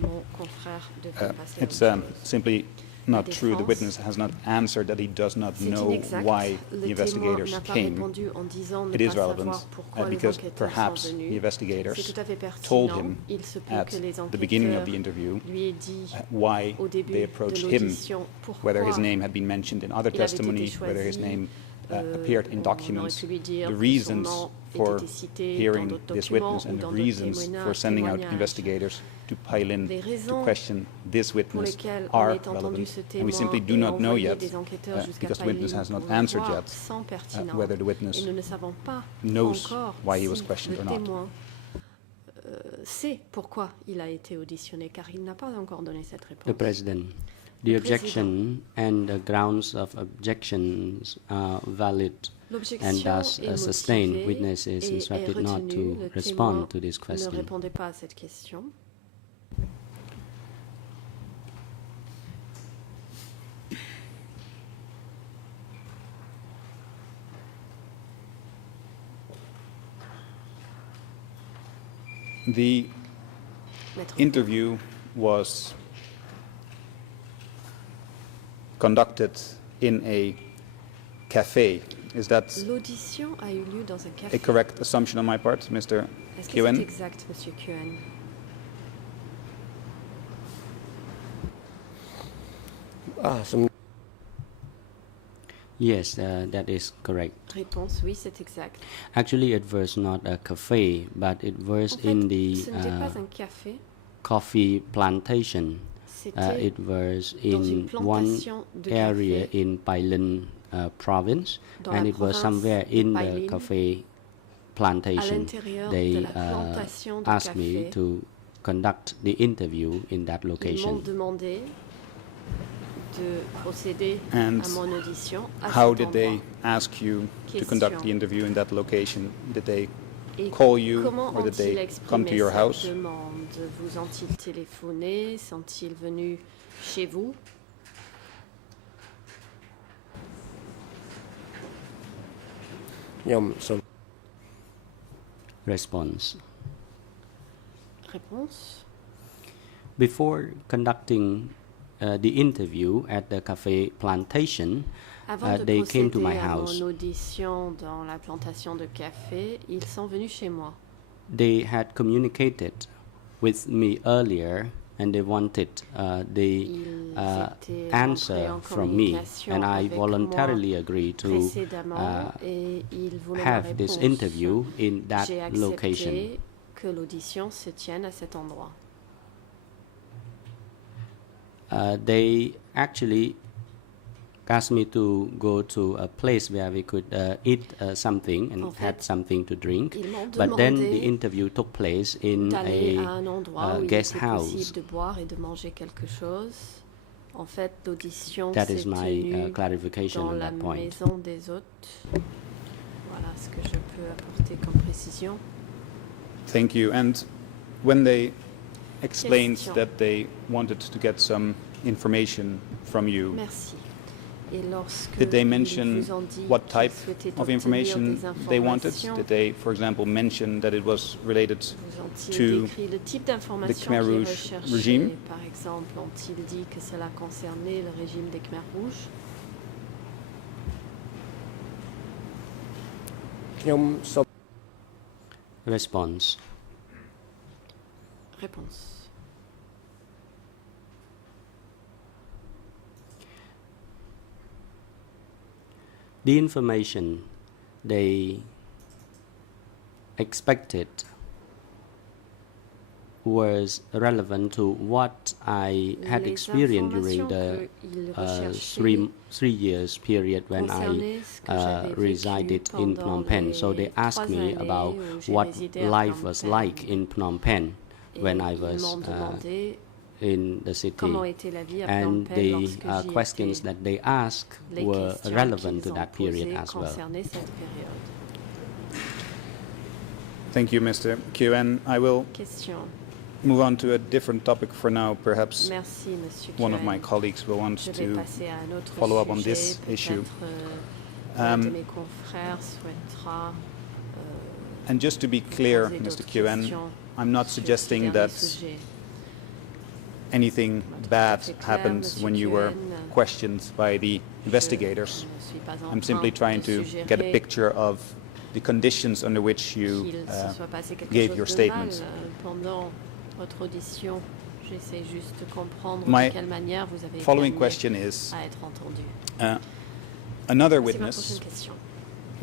mon confrère devrait passer à It's autre chose. simply not La true. The défense. witness has not answered that he does not C'est know inexact. why Le the témoin investigators n'a pas came. répondu en disant ne It is pas savoir relevant pourquoi les because enquêteurs perhaps sont the venus. investigators C'est tout à fait told pertinent. him Il se peut at que les the beginning of enquêteurs the interview lui aient dit why au début they de approached him, l'audition pourquoi whether his name had been mentioned in other il avait été testimony, whether his choisi, name appeared in on aurait documents, pu lui dire the que son reasons nom for était cité hearing dans d'autres this documents witness ou and the dans d'autres reasons for sending out témoignages. investigators to pile in Les to raisons question this pour witness lesquelles on are ait entendu relevant, ce and témoin we simply do et not know envoyé yet, des enquêteurs jusqu'à because the witness Pailly has not pour answered voir yet, sans pertinence. whether the witness Et nous ne savons pas knows encore why he was si questioned le or not. témoin sait pourquoi il a été auditionné, car il n'a pas encore donné cette The réponse. President, the Le objection and the grounds of objections are valid and L'objection thus est sustained. motivée Witness is et est instructed not retenue. to Le respond témoin to this ne question. répondait pas à cette question. The Maître interview was conducted in a cafe. Is that L'audition a eu lieu dans un a café. correct assumption on my part, Mr. Est-ce que Keown? c'est exact, Monsieur Keown? Some Yes, that is correct. Réponse, oui, c'est exact. Actually, it was not a cafe, but it was En fait, in the ce n'était pas un café, coffee plantation. c'était It was dans une in one plantation de area café in Bailan province, dans and la it was province somewhere de in the Bailan, cafe à plantation. l'intérieur de They la plantation de asked me café. to conduct the interview in that Ils m'ont location. demandé de procéder And à mon audition à how cet did they endroit. ask you to conduct Question. the interview in that location? Did they Et call you comment or did ont-ils they come to exprimé your cette house? demande? Vous ont-ils téléphoné? Sont-ils venus chez vous? some Response. Réponse. Before conducting the interview at the cafe plantation, Avant de they came to procéder my à house. mon audition dans la plantation de café, ils sont venus chez moi. They had communicated with me earlier, and they wanted the Ils étaient entrés answer en from me, communication and I avec voluntarily agreed to précédemment et ils voulaient ma have this réponse. interview in that J'ai location. accepté que l'audition se tienne à cet endroit. They actually asked me to go to a place where we could eat something and En fait, had something to drink. Ils m'ont But then the demandé interview took place in d'aller à a un endroit où il guest était house. possible de boire et de manger quelque chose. En fait, l'audition That s'est is my tenue clarification dans on la that point. maison des hôtes. Voilà ce que je peux apporter comme précision. Thank you. And when they explained Question. that they wanted to get some information from you, Merci. Et lorsque did they ils mention vous ont dit what qu'ils type souhaitaient of obtenir information des they wanted? informations, Did they, for example, mention that it was related vous ont-ils to décrit le type d'information qui Khmer est Rouge recherché? regime? Par exemple, ont-ils dit que cela concernait le régime des Khmer rouges? some Response. Réponse. The information they expected was relevant to what I had Les experienced during informations the qu'ils recherchaient three years period when I concernaient ce que j'avais vécu resided in pendant Phnom Penh. So les they asked 3 me années about où j'ai what résidé à life Phnom was Penh. like in Phnom Penh Et when I ils was m'ont demandé in the city. comment était la vie à Phnom And Penh the lorsque j'y questions étais. that they asked Les were questions relevant qu'ils to ont that period posées as well. concernaient cette période. Thank you, Mr. Keown. I will Question. move on to a different topic for now. Perhaps Merci, Monsieur one of Keown. my colleagues will want Je vais to passer à un autre follow up on sujet. this issue. Peut-être un de mes confrères souhaitera And just to be clear, poser Mr. d'autres Keown, questions I'm not sur ce suggesting dernier that sujet. anything bad C'est clair, happened Monsieur when you were Keown. questioned by the investigators. Je ne suis pas en I'm simply train trying de to suggérer get a picture of the conditions under which you qu'il se soit passé quelque gave chose your de statements. mal pendant votre audition. J'essaie juste de comprendre My de quelle manière vous avez été following amené question is, à être entendu. Another C'est ma prochaine witness question.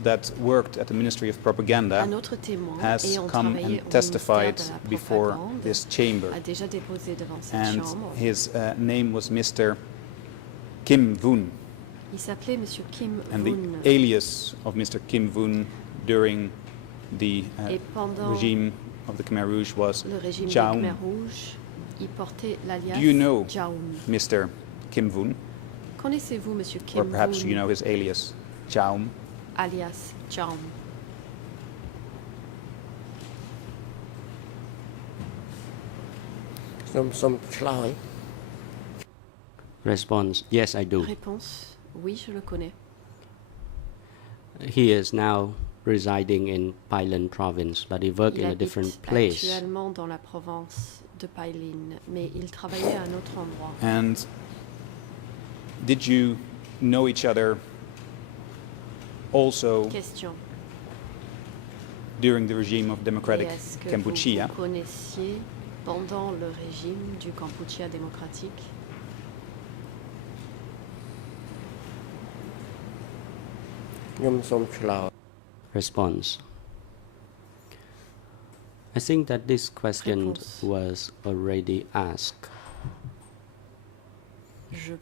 that worked at the Ministry of Propaganda Un autre témoin has ayant come travaillé and au ministère testified de la before propagande this chamber, a déjà déposé devant cette and chambre. his name was Mr. Kim Voon, Il s'appelait Monsieur Kim and the Voon. alias of Mr. Kim Voon during the Et pendant regime of the Khmer Rouge was le régime des Chaum. Khmer Rouges, il portait l'alias Do you know Chaum. Mr. Kim Voon? Connaissez-vous Monsieur Or Kim perhaps Voon, you know his alias, Chaum? alias Chaum? Some Chloe. Response: Yes, I do. Réponse: oui, je le connais. He is now residing in Pailan province, but he worked Il in a habite different place. actuellement dans la province de Pailin, mais il travaillait à un autre endroit. And did you know each other also Question: during the regime of democratic et est-ce que Kampuchea? vous connaissiez pendant le régime du Kampuchea démocratique? Nhum som Chloe. Response: I think that this question Réponse. was already asked. Je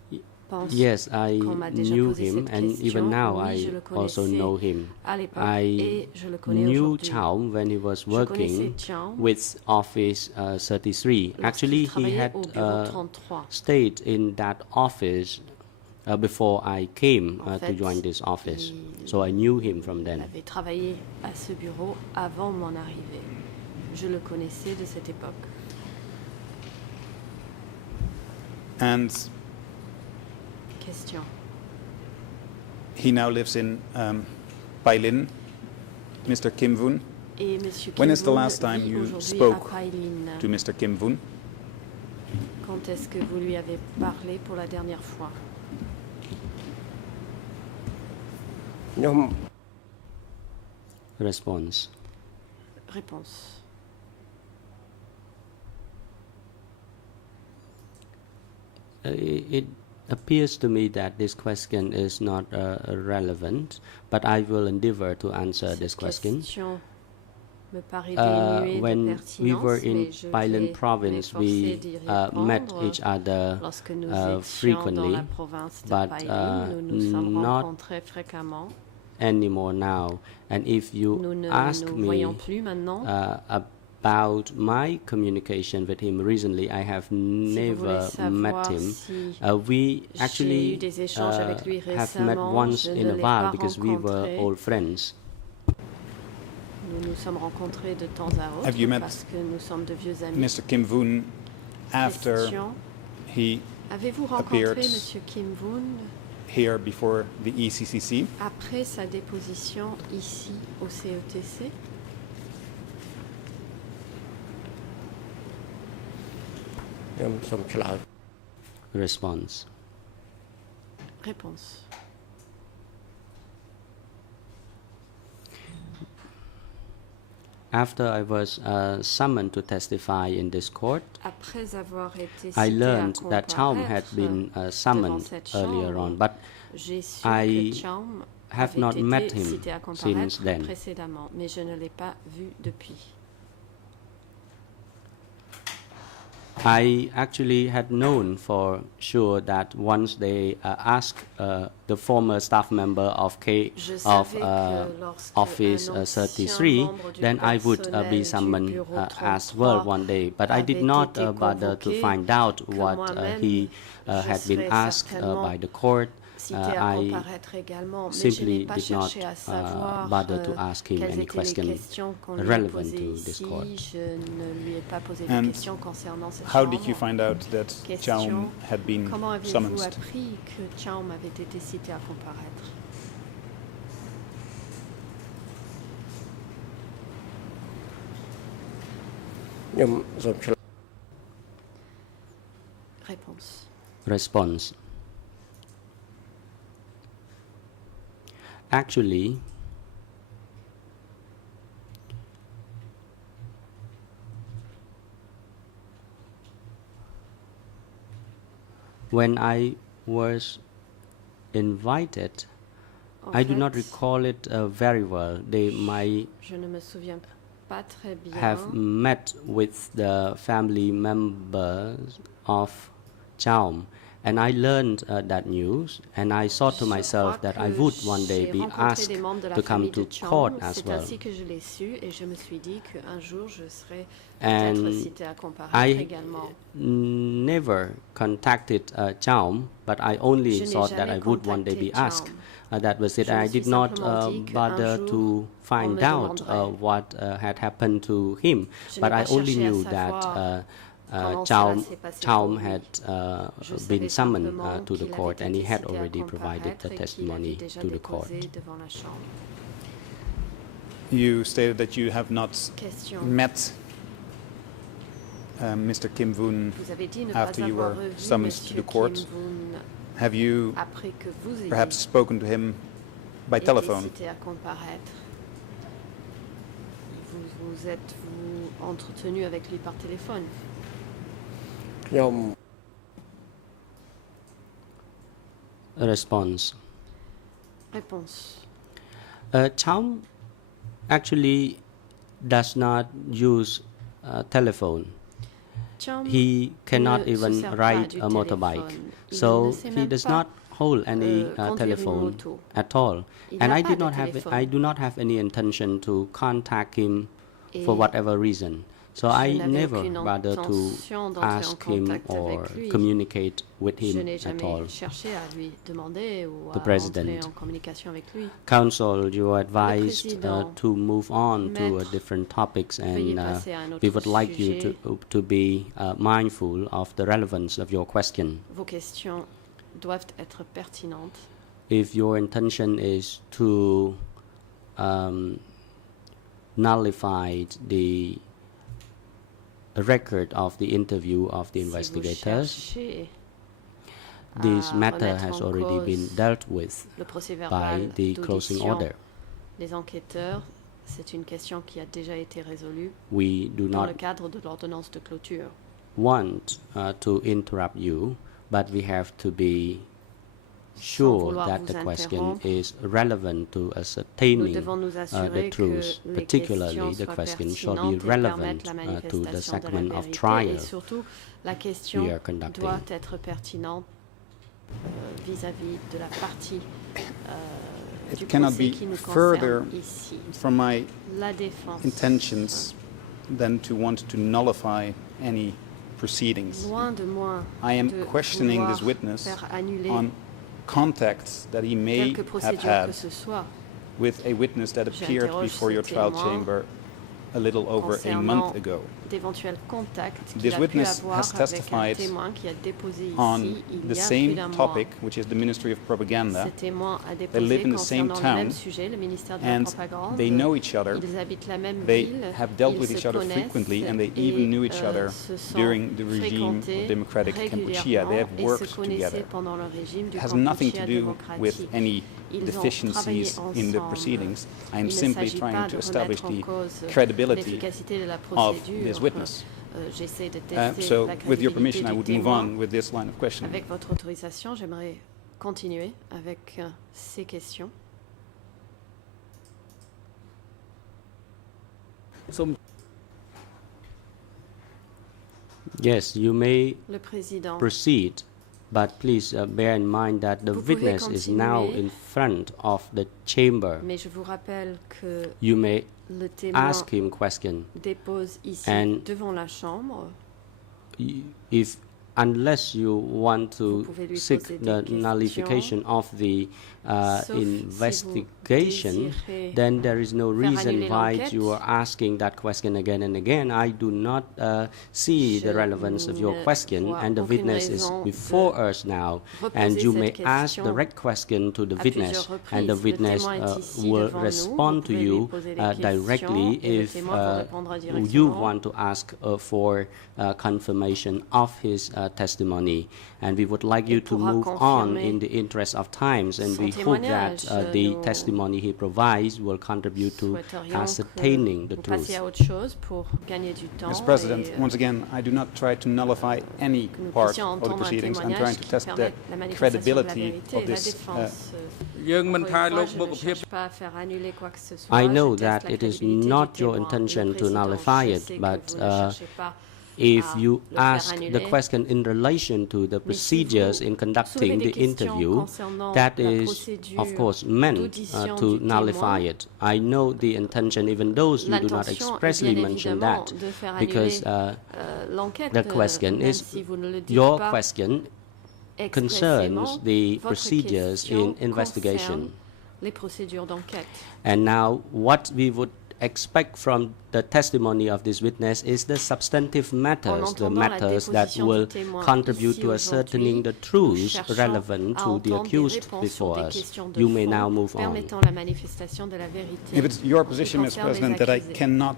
pense Yes, I qu'on m'a déjà knew posé him, cette and question. even now Oui, je I le also connaissais know him. à l'époque I et je le connais knew aujourd'hui. Chaum when he was Je connaissais working Chaum with Office 33. lorsqu'il Actually, he travaillait had au bureau 33. stayed in that office before I came En to fait, join this office. il- So I knew him from Il then. avait travaillé à ce bureau avant mon arrivée. Je le connaissais de cette époque. And Question: he now lives in Pailin, Mr. Kim Voon. et Monsieur When Kim is the Voon last time vit you aujourd'hui spoke à Pailin. to Mr. Kim Voon? Quand est-ce que vous lui avez parlé pour la dernière fois? Nhum Response: Réponse: It appears to me that this question is not relevant, but I will endeavor to answer this Cette question. question me paraît dénuée de When we were pertinence, in mais je Pailan vais province, m'efforcer we d'y met répondre. each other Lorsque nous étions dans frequently, la province de but Pailin, nous nous sommes not rencontrés fréquemment. anymore now. And if you Nous ne ask nous me voyons plus maintenant. about my communication with him recently, I have Si vous voulez never met savoir him. si We j'ai eu actually des échanges avec lui have met récemment, once je in ne a l'ai while pas because we were rencontré. old friends. Nous nous sommes rencontrés de temps à Have you autre met parce que nous sommes de vieux amis. Mr. Kim Voon after Question: he avez-vous rencontré appeared Monsieur Kim Voon here before the ECCC? après sa déposition ici au CETC? nhum som Chloe. Response: Réponse: After I was summoned to testify in this court, après avoir été I cité learned à that Chaum had comparaître been devant summoned cette earlier chambre, on, but j'ai su I que Chaum have avait not été met him cité à since comparaître then. précédemment, mais je ne l'ai pas vu depuis. I actually had known for sure that once they asked the former staff member of Je of savais que lorsque Office un ancien 33, membre du then I would personnel be du summoned bureau as well 33 one day. But I did avait not été bother to convoqué, find out que what moi-même, he je had been serais asked certainement by the court. cité à I comparaître également, mais je n'ai simply pas did not cherché à savoir bother to ask him quelles any étaient les question questions qu'on lui a relevant posées to this ici. court. Je ne lui ai pas posé And de questions concernant cette How chambre. did you find out that Question: Chaum had been comment avez-vous summoned? appris que Chaum avait été cité à comparaître? Nhum som Chloe. Réponse: Response: Actually, when I was invited I do not fait, recall it very well. They might je ne me souviens pas très bien. have met with the family members of Chaum, and I learned that news, and I thought to Je myself crois that I que would one day j'ai be rencontré asked des membres de la to come famille to de Chang. court as C'est well. ainsi que je l'ai su et je me suis dit qu'un jour je serais And peut-être cité à comparaître I également. never contacted Chaum, but I only Je n'ai thought that jamais I would one day contacté be asked. Chaum. That was it. Je me I suis did not simplement dit qu'un bother jour, to find on me out demanderait. what had happened to him, Je but n'ai I pas only cherché à knew savoir that comment cela s'est passé pour Chaum lui. had Je been savais summoned simplement to the qu'il court, avait and he été had cité à already provided comparaître the et qu'il avait testimony déjà to the court. déposé devant la Chambre. You stated that you have not Question. met Mr. Kim Voon Vous avez dit ne after pas you avoir were revu summoned to Monsieur the court. Kim Voon Have you après que vous ayez perhaps spoken to him by été telephone? cité à comparaître. Vous êtes-vous entretenu avec lui par téléphone? ខ្ញុំ Response. Réponse. Chaum actually does not use telephone. Chang He cannot ne se even sert pas ride du a motorbike, téléphone. Il so ne sait he même does pas, not hold any conduire une telephone moto. at all. Il And n'a I pas did de not have téléphone. I do not have any intention to contact him Et for whatever reason. So je I n'avais never aucune bother to intention d'entrer en ask him contact or avec lui. communicate with Je him n'ai at jamais all. cherché à lui demander ou The à President. entrer en communication avec lui. Council, you are advised Président, to move on to Maître, different topics, veuillez and passer à un autre we would like you sujet. to be mindful of the relevance of your question. Vos questions doivent être pertinentes. If your intention is to nullify the record of the interview of the Si vous investigators, cherchez this à matter remettre has en already been cause dealt with le procès by verbal the closing d'audition order. des enquêteurs, c'est une question qui a déjà été résolue We do dans not le cadre de l'ordonnance de clôture. want to interrupt you, but we have to be sure vouloir that vous the question interrompre, is relevant to Nous ascertaining devons nous the assurer que truth, les particularly questions the soient question shall be pertinentes et relevant permettent la to the manifestation de la segment of vérité. trial Et surtout, la question we are conducting. doit être pertinente vis-à-vis de la partie du It cannot procès be qui nous further concerne ici. from my La défense, intentions than to want to nullify any proceedings. loin de moi I am de questioning vouloir this witness faire annuler on contacts that he may quelque have procédure had que ce soit with a witness that appeared J'interroge before your ce trial témoin chamber a little over a concernant month ago. d'éventuels contacts qu'il This a pu witness avoir has avec un testified témoin qui a déposé on ici il the y a plus same d'un mois. topic, which is the Ministry of Propaganda, Ce témoin a live déposé in the same concernant le même town, sujet, le ministère de la and propagande. they know each other. Ils habitent la même They ville, have dealt ils with se each other connaissent frequently, and they et, even knew each other se sont during the regime of fréquentés Democratic Kampuchea. They have régulièrement et worked se connaissaient together. pendant le régime du It has nothing to Kampuchea do with démocratique. any Ils ont deficiencies travaillé in the ensemble. proceedings. I am Il ne simply s'agit trying pas to de establish remettre en the cause credibility l'efficacité de la of procédure. this witness. J'essaie de tester So, la with your crédibilité permission, I du would move témoin. on with this line of questioning. Avec votre autorisation, j'aimerais continuer avec ces questions. Yes, you may Le président, proceed, but please bear in mind that the Vous pouvez witness is now continuer. in front of the chamber. mais je vous rappelle que You may le témoin ask him question. dépose ici And- devant la Chambre. If unless you want Vous to pouvez lui seek poser des the questions. nullification of the Sauf si vous investigation, désirez then there is no faire reason annuler why l'enquête. you are asking that question again and again. I do not see Je the relevance of your ne question, vois and the aucune witness is raison before de us now, reposer and you may cette ask the question right question to the à witness, plusieurs and the reprises. Le witness témoin est ici will devant nous. respond Vous to pouvez lui you poser des directly questions et le if témoin vous répondra you directement. want to ask for confirmation of his testimony, and we would like you to pourra move on confirmer in the interest of times, and son we hope that témoignage. the Nous testimony he provides will contribute to souhaiterions ascertaining que the vous truth. passiez à autre chose pour gagner du temps. Mr. President, et, once again, I do not try to nullify any que nous part puissions of the entendre un proceedings. I'm témoignage trying to qui test the permette la manifestation de la credibility vérité of et la this. défense. យើងមិនថាលោក Je មុខ ne ភាព cherche pas à faire annuler quoi que ce soit. I know Je teste that la it is crédibilité du not your témoin. intention Le to président, nullify je it, sais que but vous ne cherchez pas if à you le faire ask the annuler. question in relation to the Mais si procedures vous in conducting soulevez the des questions interview, concernant that la is, procédure of course, meant d'audition to du nullify témoin, it. I know the intention, even though you do not l'intention est expressly bien mention évidemment that, de faire because annuler l'enquête, the question même is, si vous ne le dites your pas question expressément, concerns the votre procedures question in investigation. concerne les procédures d'enquête. And now, what we would expect from the testimony of this witness is the substantive matters, the entendant la matters that déposition will du témoin contribute ici to ascertaining the aujourd'hui, truth nous cherchons relevant à to the entendre des accused réponses sur before des us. questions de You may fond now move on. permettant la manifestation de la vérité. If it's your en ce qui position, Mr. concerne les President, that I accusés. cannot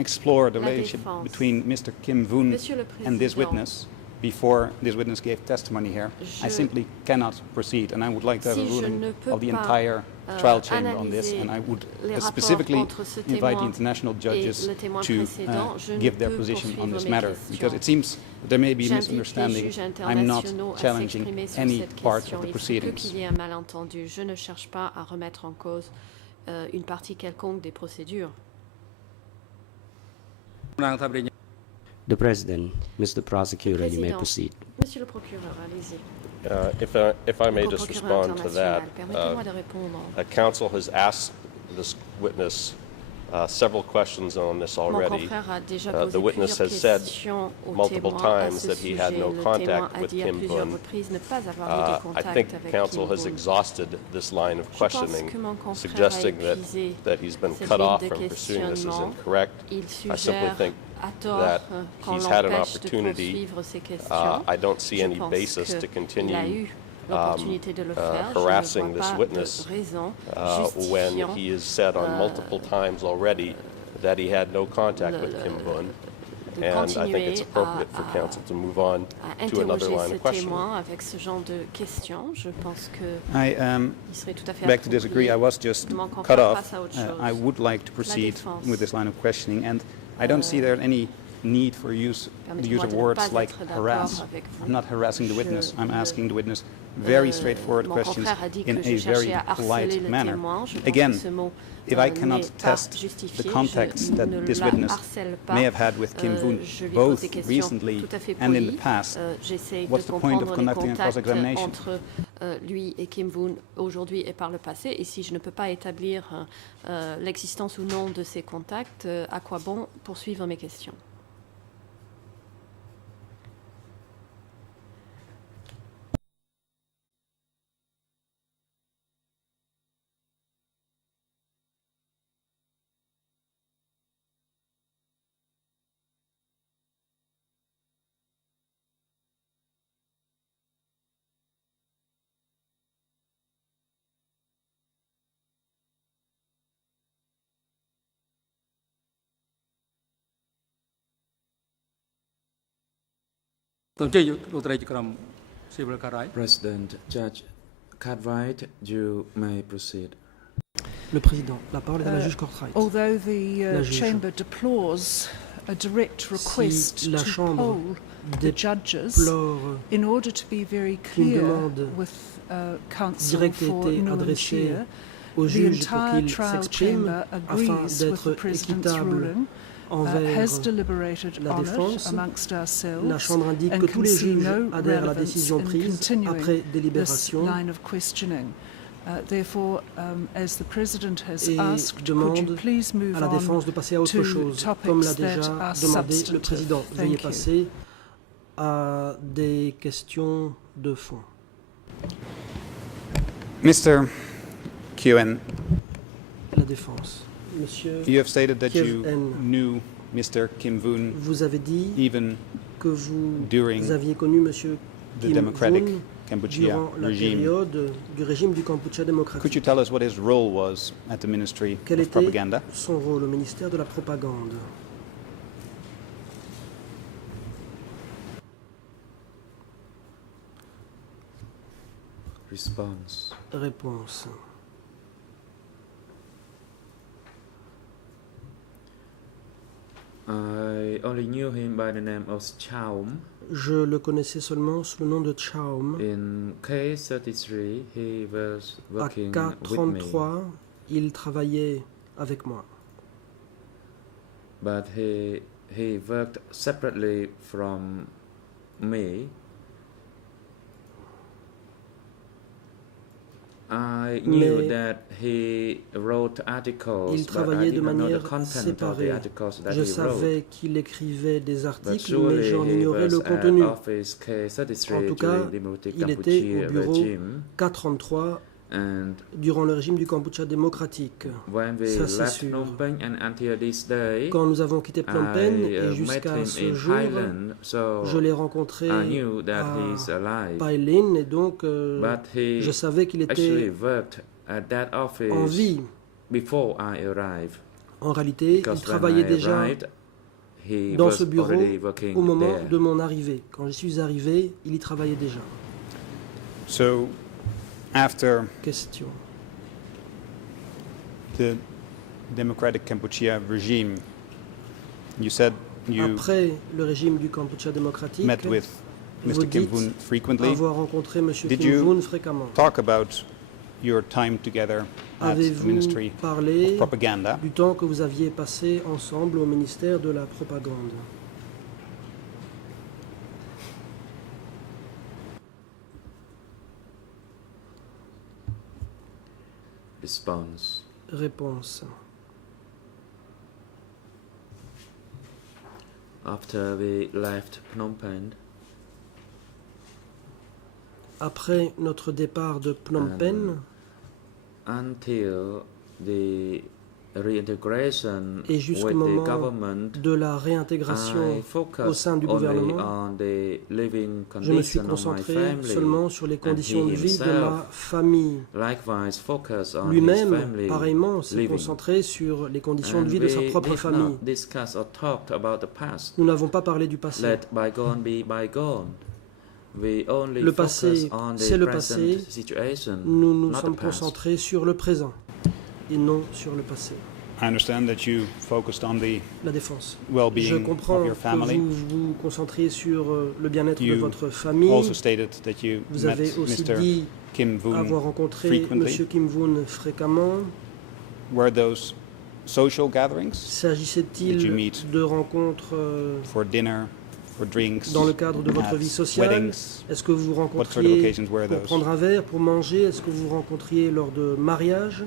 explore the La relationship défense. between Mr. Kim Voon Monsieur le and this Président, witness before this witness gave testimony here, I Je- simply cannot proceed, and I would like to have Si a je ruling ne peux of the pas, entire trial chamber on this, analyser and I would les rapports specifically entre ce invite the témoin international judges et le témoin to précédent, je ne give their peux position on poursuivre this mes matter, questions. because it seems there may be a J'invite les misunderstanding. juges I'm not internationaux à challenging s'exprimer sur any cette part question. of the Il se peut proceedings. qu'il y ait un malentendu. Je ne cherche pas à remettre en cause une partie quelconque des procédures. ម្ដងថាប្រញ្ញា The President, Mr. Prosecutor, you may Président. proceed. Monsieur le procureur, allez-y. If I may Au just procureur respond to that, international, permettez-moi de répondre. counsel has asked this witness several questions on this Mon already. confrère a déjà The posé witness plusieurs has said questions au multiple témoin à times ce that he had sujet. no Le témoin contact a with dit à Kim plusieurs Boon. reprises ne pas avoir eu de I contact think avec counsel Kim has Boon. exhausted this line of Je pense questioning, que mon confrère a suggesting épuisé that he's been cette cut ligne off de from pursuing this is questionnement. incorrect. Il I simply suggère think à tort that qu'on he's had an l'empêche de opportunity. poursuivre ces questions. I don't see Je any pense basis to qu'il a continue eu l'opportunité de le faire. harassing Je ne this vois pas witness de raison when justifiant he has said on multiple times already that he had no contact with Kim Boon. de And I think it's continuer appropriate for counsel to move on à to another interroger line ce of questioning. témoin avec ce genre de questions. Je pense que I il serait tout à fait beg to disagree. I approprié was just que mon cut confrère off. passe à autre chose. I would like to proceed défense. with this line of questioning, and I don't see there any need for the use Permettez-moi of de ne words pas like être d'accord harass. avec vous. I'm not harassing the Je witness. I'm ne- asking the witness very straightforward Mon questions confrère a dit in que a je very cherchais à harceler polite le manner. témoin. Je pense Again, que ce mot if I cannot n'est pas test justifié. the contacts Je that ne this la witness harcèle pas. may have had with Kim Boon, Je lui pose both des questions recently tout à fait and in polies. the past, J'essaie de what's the point of comprendre les conducting a contacts cross-examination? entre lui et Kim Boon aujourd'hui et par le passé. Et si je ne peux pas établir l'existence ou non de ces contacts, à quoi bon poursuivre mes questions? President, Judge Cartwright, you may proceed. Le président, la parole est à la juge Cartwright. Although the La juge. chamber deplores a direct request la to chambre poll the judges Déplore in order to be very qu'une clear demande with counsel directe for été Nuon adressée Shea, au the juge pour entire qu'il trial s'exprime chamber afin agrees with the d'être president's équitable ruling, envers has deliberated la on défense. it amongst ourselves, La Chambre indique and que tous can les see juges no adhèrent à la relevance décision in prise continuing après this délibération line of questioning. Therefore, as the President has et asked, could you demande please move à la on défense de passer à autre to chose, topics comme l'a that déjà are demandé le substantive. président. Veuillez Thank you. passer à des questions de fond. Mr. Quen, La défense. Monsieur, you have stated that you Kiev-N. knew Mr. Kim Voon vous avez dit even que vous during aviez connu Monsieur the Kim democratic Jong Kampuchea durant la regime. période du régime du Kampuchea Could you démocratique. tell us what his role was at the Ministry Quel of était Propaganda? son rôle au ministère de la Propagande? Response. Réponse. I only knew him by the name of Chaum. Je le connaissais seulement sous le nom de Chaum. In K33, he was À working with me, K33, il travaillait avec moi. but he worked separately from me. I knew Mais that he wrote articles, il but I travaillait de did not know the manière content of the séparée. articles that Je he wrote. savais qu'il écrivait des But articles, surely mais j'en he ignorais le was at contenu. office K33 En tout cas, during the Democratic il était au Kampuchea bureau regime, K33 and durant le régime du Kampuchea démocratique. when we Ça, c'est left sûr. Phnom Penh and until this day, Quand nous avons quitté Phnom Penh I et met jusqu'à him ce in jour, Thailand, so je l'ai rencontré I knew that à he's alive. Pailin et donc But je he savais qu'il actually était worked at that en office vie. before I arrived. En réalité, il Because when travaillait I déjà arrived, he dans was ce bureau already working au moment there. de mon arrivée. Quand je suis arrivé, il y travaillait déjà. So, after Question. the Democratic Kampuchea regime, you said you Après le régime du Kampuchea démocratique, met with vous Mr. Kim dites Voon frequently. avoir rencontré M. Did Kim you Voon fréquemment. Talk about your time together at the Avez-vous Ministry parlé of Propaganda. du temps que vous aviez passé ensemble au ministère de la propagande? Response. Réponse. After we left Phnom Penh, Après notre départ de Phnom Penh until the reintegration et jusqu'au with the moment government, de la réintégration I au sein focused du only gouvernement, on the living je me suis condition of my concentré family. seulement sur les conditions he de vie de himself ma famille. Likewise, focus on his Lui-même, family pareillement, s'est living. concentré sur les conditions de And vie de sa we propre did famille. not discuss or talked about the past. Nous n'avons pas parlé du passé. Let bygone be bygone. We only Le focus passé, on c'est the le present passé. situation, Nous nous not sommes the past. concentrés sur le présent et non sur le passé. I understand that you focused on the La défense. Je well-being comprends of your que family. vous vous concentriez sur le bien-être de You votre famille. Also stated that you Vous met avez aussi Mr. dit Kim Voon avoir rencontré frequently. M. Kim Voon fréquemment. Were those social gatherings Did you S'agissait-il meet de rencontres for dinner, for drinks, dans le cadre de votre at vie sociale? weddings? Est-ce que vous What sort of rencontriez occasions were pour those? prendre un verre, pour manger? Est-ce que vous rencontriez lors de mariages?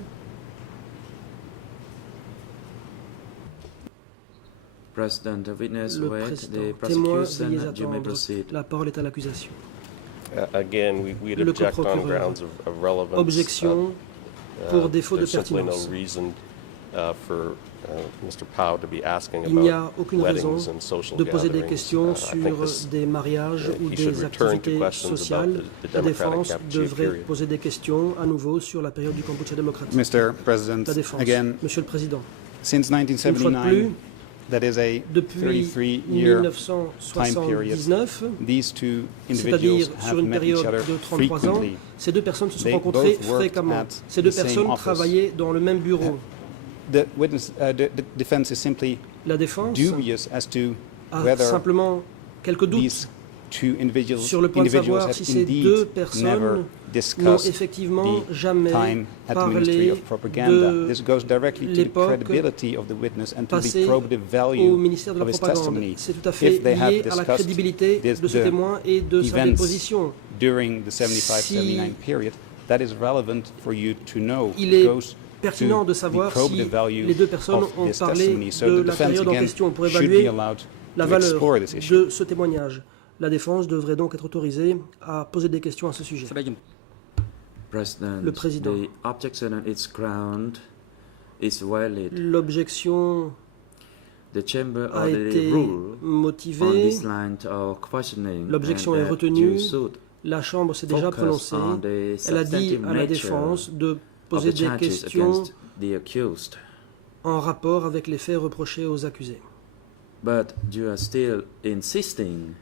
President, the witness Le wait, président, the témoin, prosecution, veuillez you may attendre. proceed. La parole est à l'accusation. Again, we'd Le object on coprocureur. grounds of relevance. Objection pour défaut de There's simply no pertinence. reason for Mr. Powell to be asking Il n'y a about aucune raison weddings and social de poser des gatherings. questions I think sur this- des mariages ou he should des return to activités questions sociales. about the La Democratic défense Kampuchea devrait period. poser des questions à nouveau sur la période du Kampuchea démocratique. Mr. President, La défense. again, Monsieur le Président, since une fois de 1979, plus, that is a depuis 33-year 1979, these two c'est-à-dire individuals sur have une met each période other de 33 ans, frequently. ces deux personnes se sont They rencontrées both worked fréquemment. at Ces deux the same personnes office. travaillaient dans le même bureau. The defense is simply La défense dubious as to a whether simplement quelques doutes these two individuals, sur le point de savoir have si ces indeed deux never personnes n'ont discussed effectivement the jamais time at the Ministry parlé of Propaganda. de This goes directly to the l'époque credibility of the witness and to the passée probative au value ministère de la of his propagande. testimony. C'est tout à fait If they have lié à la discussed crédibilité de ce the témoin et de sa events déposition. during the 75-79 period, that is relevant for you to know. Il It est goes pertinent to de the savoir si probative value les deux personnes of ont this parlé testimony. So de the la defense période en again question pour should be évaluer allowed la to valeur explore this issue. de ce témoignage. La défense devrait donc être autorisée à poser des questions à ce sujet. President, Le président. the objection on its ground is valid. L'objection The chamber a already été ruled on motivée. this line of questioning, L'objection and est that retenue. you should La Chambre s'est déjà focus prononcée. on the Elle a dit substantive à la nature défense de of poser the des charges questions against the accused. en rapport avec les faits reprochés aux accusés. But you are still insisting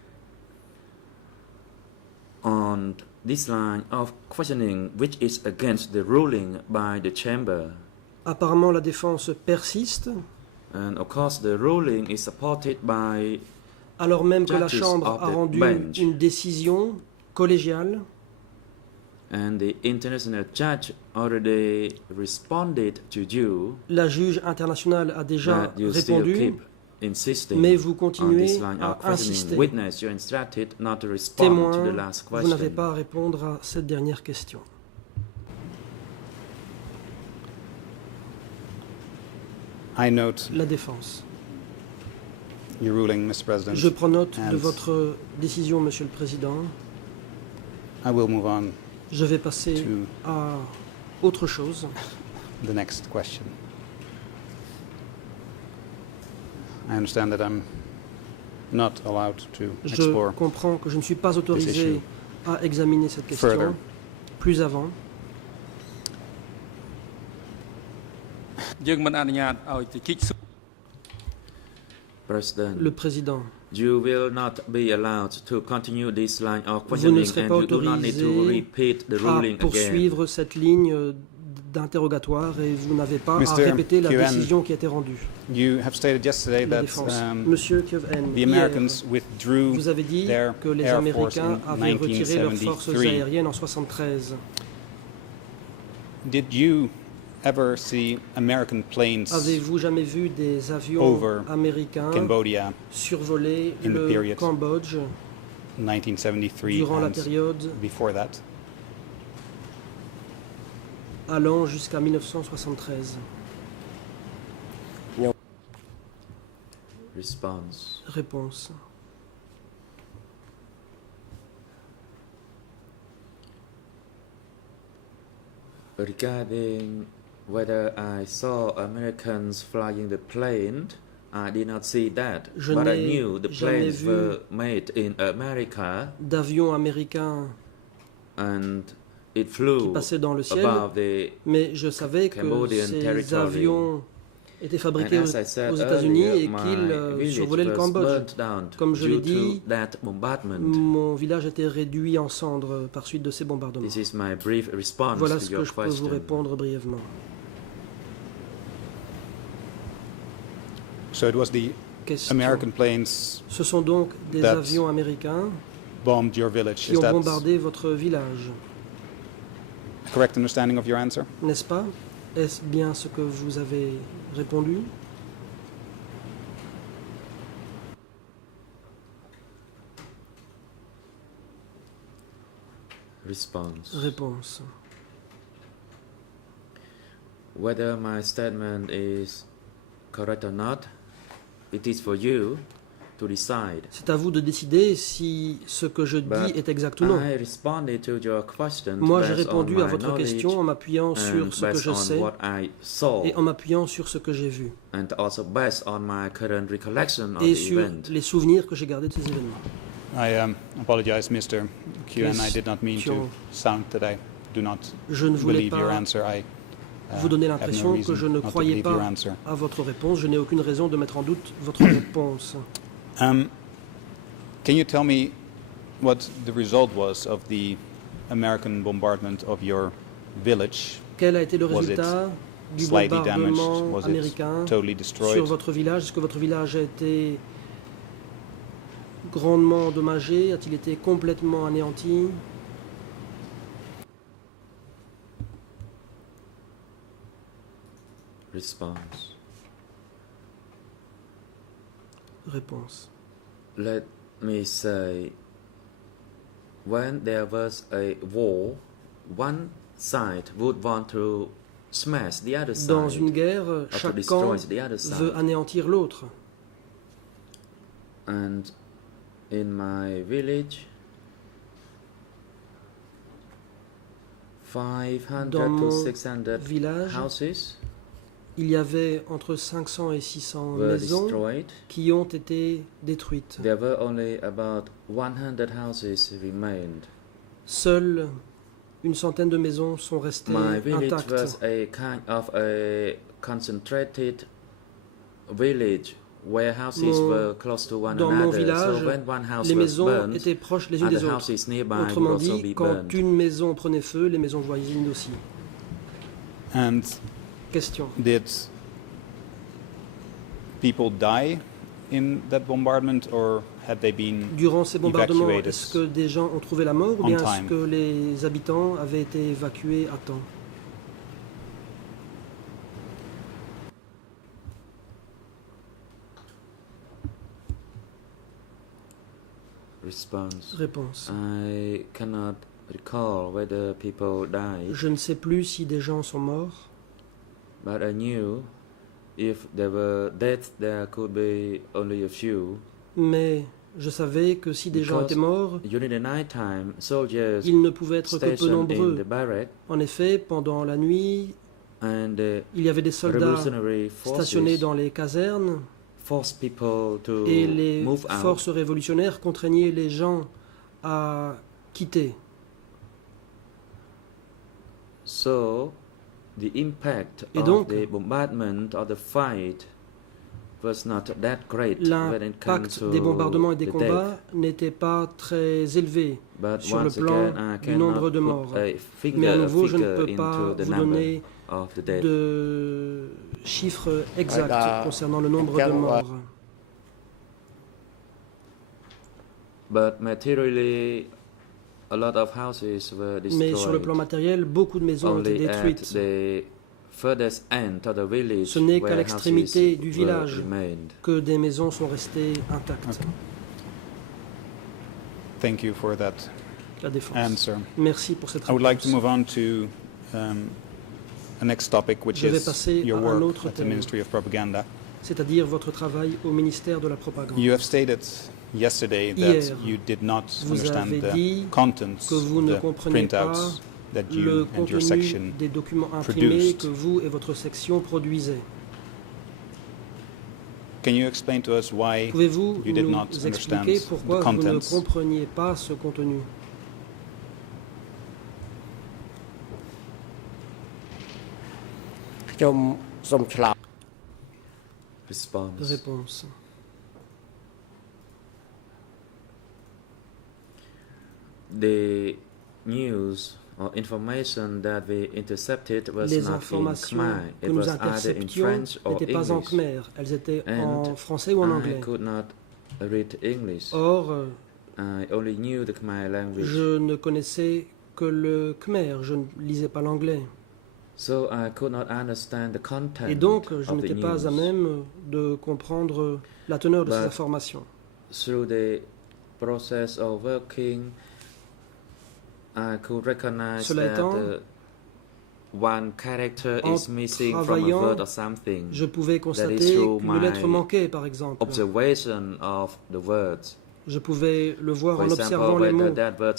on this line of questioning, which is against the ruling by the chamber. Apparemment, la défense persiste, And of course, the ruling is supported by alors même que la Judges Chambre of a the rendu bench. une décision collégiale. and the international judge already responded to you La juge internationale a déjà that you still répondu, keep insisting mais vous on this continuez line à of questioning. insister. Witness, you're instructed not to respond to the Témoin, last vous n'avez question. pas à répondre à cette dernière question. I note La défense. your ruling, Mr. President. Je prends note de And votre décision, Monsieur le Président. I will move on Je vais passer to à autre chose. the next question. I understand that I'm not allowed to Je explore comprends que je ne suis pas issue autorisé à examiner cette question further. plus avant. យើងមិនអនុញ្ញាតឲ្យទៅជីកសួរ President, Le Président, you will not be allowed to continue this line of vous ne questioning serez and pas you do not need to autorisé repeat the à ruling again. poursuivre cette ligne d'interrogatoire et vous n'avez pas à Mr. répéter la Kuen, décision qui a été rendue. You have stated yesterday La that défense. Monsieur Kuen, the hier, Americans withdrew vous avez dit their que les Air Force Américains in avaient retiré leurs forces 1973. aériennes en 1973. Did you ever see American planes Avez-vous jamais vu des avions over américains Cambodia survoler in the le period Cambodge 1973 durant la and période before that? allant jusqu'à 1973? Response. Réponse. Regarding whether I saw Americans flying the plane, I did not see that. Je But I n'ai knew the jamais planes vu were made in America D'avions américains and it qui flew passaient dans le ciel, above the. mais je savais que Cambodian ces territory. avions étaient fabriqués And aux as I said États-Unis earlier, et my qu'ils village survolaient le was Cambodge. burnt down Comme je l'ai due dit, to that bombardment. Mon village a été réduit en cendres par suite de ces bombardements. This is my brief response Voilà to ce your que je peux vous question. répondre brièvement. So it was the Question. American planes Ce sont donc des that avions américains bombed your village. qui Is ont that bombardé votre village, a correct understanding of your answer? n'est-ce pas? Est-ce bien ce que vous avez répondu? Response. Réponse. Whether my statement is correct or not, it is for you to decide. C'est à vous de décider si ce que je dis But est exact ou non. I responded to your question Moi, j'ai based on répondu à my votre knowledge question en m'appuyant sur and ce que based je on sais what I saw et en m'appuyant sur ce que j'ai vu and also based on my current recollection of et the sur event. les souvenirs que j'ai gardés de ces événements. I apologize, Mr. Kuen. I did not mean to Question. sound that I do not Je ne voulais believe your pas answer. I vous donner have no l'impression que reason je ne not to croyais believe your pas answer. à votre réponse. Je n'ai aucune raison de mettre en doute votre réponse. Can you tell me what the result was of the American bombardment of your village? Quel a été le Was it résultat du slightly damaged? bombardement Was it américain totally sur destroyed? votre village? Est-ce que votre village a été grandement endommagé? A-t-il été complètement anéanti? Response. Réponse. Let me say, when there was a war, one side would want to smash the other side Dans une guerre, or to chaque camp destroy the other veut side. anéantir l'autre. And in my village, 500 Dans to mon 600 village, houses il y avait entre 500 et 600 were maisons destroyed. qui ont été détruites. There were only about 100 houses remained. Seules une centaine de maisons sont restées My village was intactes. a kind of a concentrated village warehouses Mon- were close to one Dans mon another. village, So when one house les was maisons burned, étaient proches les unes des other autres. houses nearby would Autrement also dit, be quand burned. une maison prenait feu, les maisons voisines aussi. And Question. did people die in that bombardment, or had they been Durant ces bombardements, evacuated est-ce que des gens ont trouvé la mort ou on bien time? est-ce que les habitants avaient été évacués à temps? Response. Réponse. I cannot recall whether people died, Je ne sais plus si des gens sont morts, but I knew if there were deaths, there could be only a few. mais je savais que si des gens Because étaient morts, during the night time, soldiers ils ne pouvaient être que peu stationed in nombreux. the barrack En effet, pendant la nuit, and the il y avait des soldats revolutionary stationnés forces dans les casernes forced people to et les move out. forces révolutionnaires contraignaient les gens à quitter. So, the impact Et of donc, the bombardment or the fight was not that great when it comes l'impact to des bombardements et des the combats death. n'était pas très élevé But sur le once plan again, I du cannot nombre de put morts. a Mais à figure, nouveau, je ne figure peux pas into the vous number donner of the death. de chiffres exacts Voilà. concernant le nombre de Quel- morts. But materially, a lot of houses were Mais sur le destroyed. plan matériel, beaucoup de maisons ont été Only at détruites. the furthest end of the village Ce n'est qu'à where l'extrémité houses du were village remained. que des maisons sont restées intactes. Thank you for that La défense. answer. Merci pour cette I would like to réponse. move on to a next topic, which Je vais is passer your à un work autre at the thème. Ministry of Propaganda. C'est-à-dire votre travail au ministère de la propagande. You have stated yesterday Hier, that you did not vous understand avez the dit contents que vous of ne the comprenez pas printouts that le you and your contenu section des documents imprimés produced. que vous et votre section produisez. Can you explain to us why Pouvez-vous you did nous not expliquer understand pourquoi the vous ne contents? compreniez pas ce contenu?ខ្ញុំសូមឆ្លើយ Response. Réponse. The news or information that we intercepted was Les not in informations Khmer. que It nous was either in interceptions French or n'étaient pas en English. khmer, elles étaient en And français ou en I anglais. could not read English. Or, I only knew the Khmer language. je ne connaissais que le khmer, je ne lisais pas l'anglais. So I could not understand the content Et donc, je of the n'étais pas à news. même de comprendre la teneur de ces But informations. through the process of working, I could recognize Cela that étant, one character en is missing from a travaillant, word or something. Je pouvais constater through qu'une lettre my manquait, par exemple. Observation of the words. Je pouvais le voir For en example, observant les whether mots. that word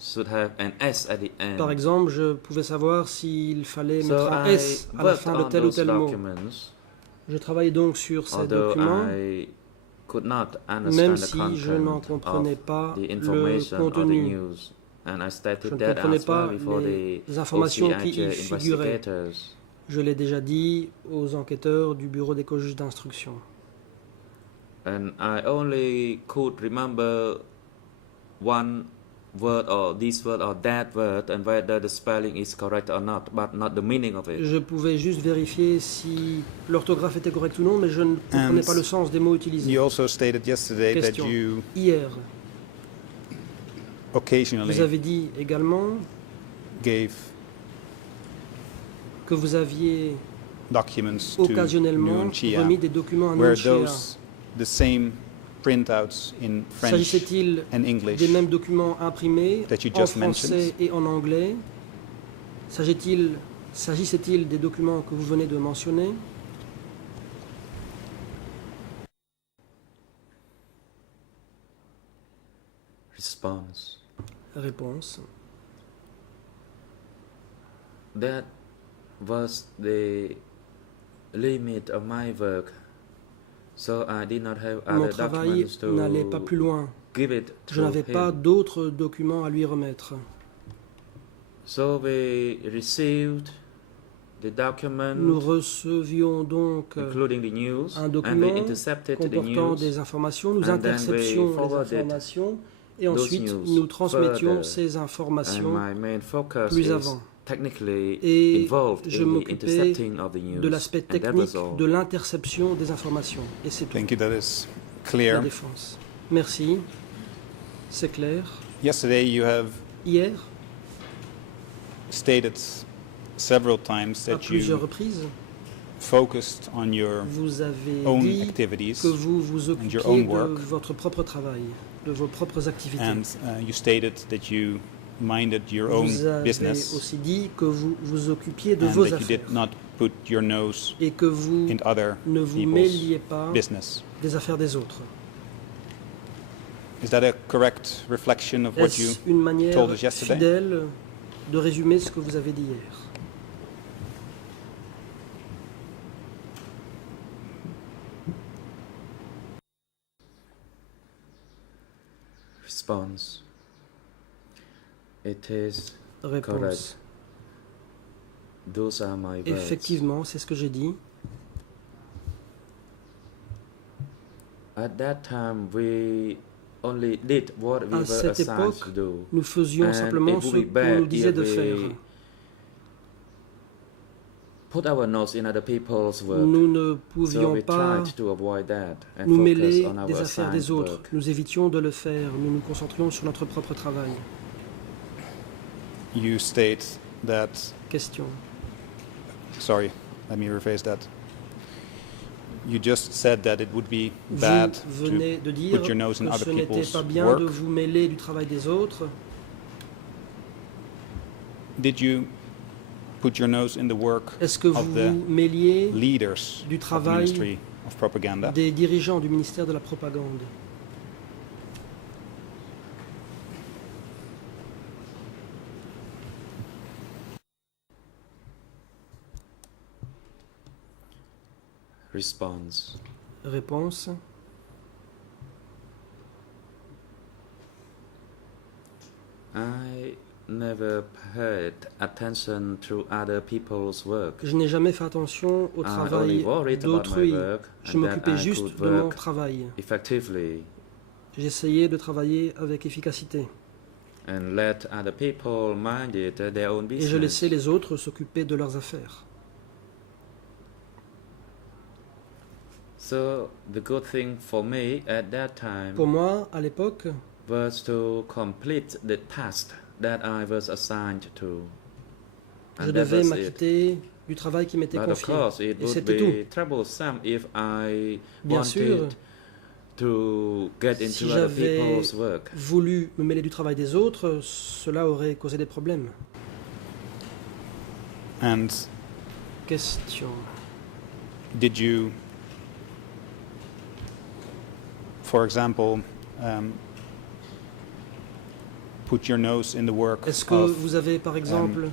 should have an S at the end. Par exemple, je pouvais savoir s'il fallait So mettre un I S à la worked fin de on tel ou those tel mot. documents, Je travaillais donc sur ces although documents, I could not même understand the si je n'en content comprenais of pas the le information or the contenu. news. And I Je stated ne that comprenais as well pas before les the informations qui y OCIJ figuraient. investigators. Je l'ai déjà dit aux enquêteurs du bureau des co-juges d'instruction. And I only could remember one word or this word or that word and whether the spelling is correct or not, but not the meaning of it. Je pouvais juste vérifier si l'orthographe était correcte ou non, mais je ne comprenais pas le sens des mots utilisés. You also stated yesterday that Question. you Hier, occasionally vous avez dit également gave que vous aviez documents to occasionnellement Nuon Chia, remis des documents à were Nuon Chia. those the same printouts in French S'agissait-il and English des mêmes documents imprimés that you en just français mentioned? et en anglais? S'agissait-il des documents que vous venez de mentionner? Response. Réponse. That was the limit of my work. So I did not have Mon other travail documents n'allait pas to plus loin. give it Je to n'avais pas him. d'autres documents à lui remettre. So we received the document, Nous recevions donc including the news, un and we document intercepted the comportant news, des informations, nous and then we interceptions les forwarded informations et those ensuite news nous transmettions further. ces And informations my main focus plus is avant. technically Et involved je in the m'occupais intercepting of the news. de l'aspect And that technique was all. de l'interception des informations. Et c'est tout. Thank you. That is La clear. défense. Merci. C'est clair. Yesterday, you have Hier, stated several times à that plusieurs you reprises, focused on your vous avez own dit activities, que vous vous and your occupiez own de work. votre propre travail, de vos propres activités. and you stated that you minded your own Vous avez business aussi dit que vous vous occupiez de and vos that you affaires did not put your nose et que vous in other ne vous people's mêliez pas business. des affaires des autres. Is that a correct reflection of what you Est-ce une manière told us yesterday? fidèle de résumer ce que vous avez dit hier? Response. It is Réponse. correct. Those are my words. Effectivement, c'est ce que j'ai dit. At that time, we only did what we À were cette assigned époque, to do. nous faisions And simplement it ce would be qu'on nous bad disait if de we faire. put our nose in other people's work. Nous ne So pouvions we pas tried to avoid that and nous focus mêler on our des affaires des assigned autres. work. Nous évitions de le faire. Nous nous concentrions sur notre propre travail. you state that Question. sorry, let me rephrase that. You just said that it would be bad Vous venez to de dire put your nose in que other ce n'était people's pas bien work. de vous mêler du travail des autres. Did you put your nose in the work Est-ce que vous of the vous mêliez leaders du of the travail Ministry of Propaganda? des dirigeants du ministère de la propagande? Response. Réponse. I never paid attention to other people's work. Je n'ai jamais fait attention au I only travail worried about my d'autrui. work Je and m'occupais that I juste could de mon work travail. effectively J'essayais de travailler avec efficacité. and let other people mind their own Et je laissais business. les autres s'occuper de leurs affaires. So the good thing for me at that time Pour moi, à l'époque, was to complete the task that I was assigned to. je And that devais was it. m'acquitter du travail qui m'était But of confié. course, it Et would c'était tout. be troublesome if I Bien sûr, wanted to get into si other j'avais people's work. voulu me mêler du travail des autres, cela aurait causé des problèmes. And Question. did you, for example, put your nose in the work Est-ce que of vous avez, par exemple,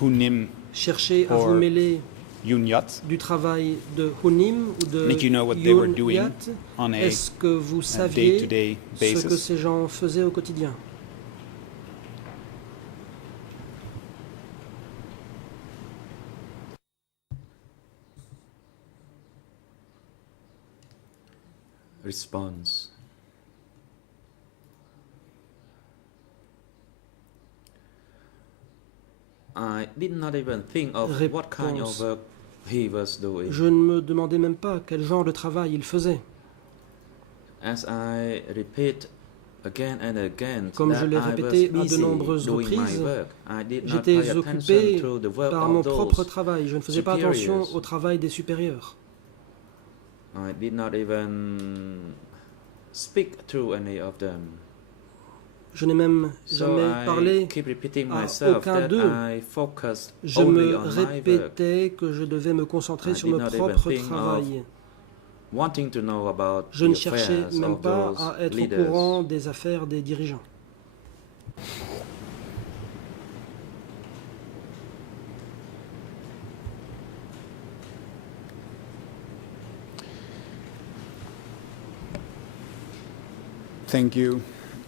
Hunim cherché à or vous mêler Yunyat? du travail de Hunim ou de Did you know what they were Yun doing Yat? on a Est-ce que vous saviez day-to-day ce que basis? ces gens faisaient au quotidien? Response. I did not even think of what kind of Réponse. work he was doing. Je ne me demandais même pas quel genre de travail il faisait. As I repeat again and again Comme that je l'ai I répété was à de busy nombreuses doing my reprises, work. I did not j'étais pay occupé attention to the work par mon of propre those. travail. Je ne faisais pas attention superiors. au travail des supérieurs. I did not even speak to any of them. Je n'ai même So jamais I parlé keep repeating à myself aucun that d'eux. I focused Je only me on my work, répétais que je devais me concentrer I sur did mon not even propre think of travail. wanting to know about Je the ne cherchais affairs même of pas those à être au leaders. courant des affaires des dirigeants. Thank you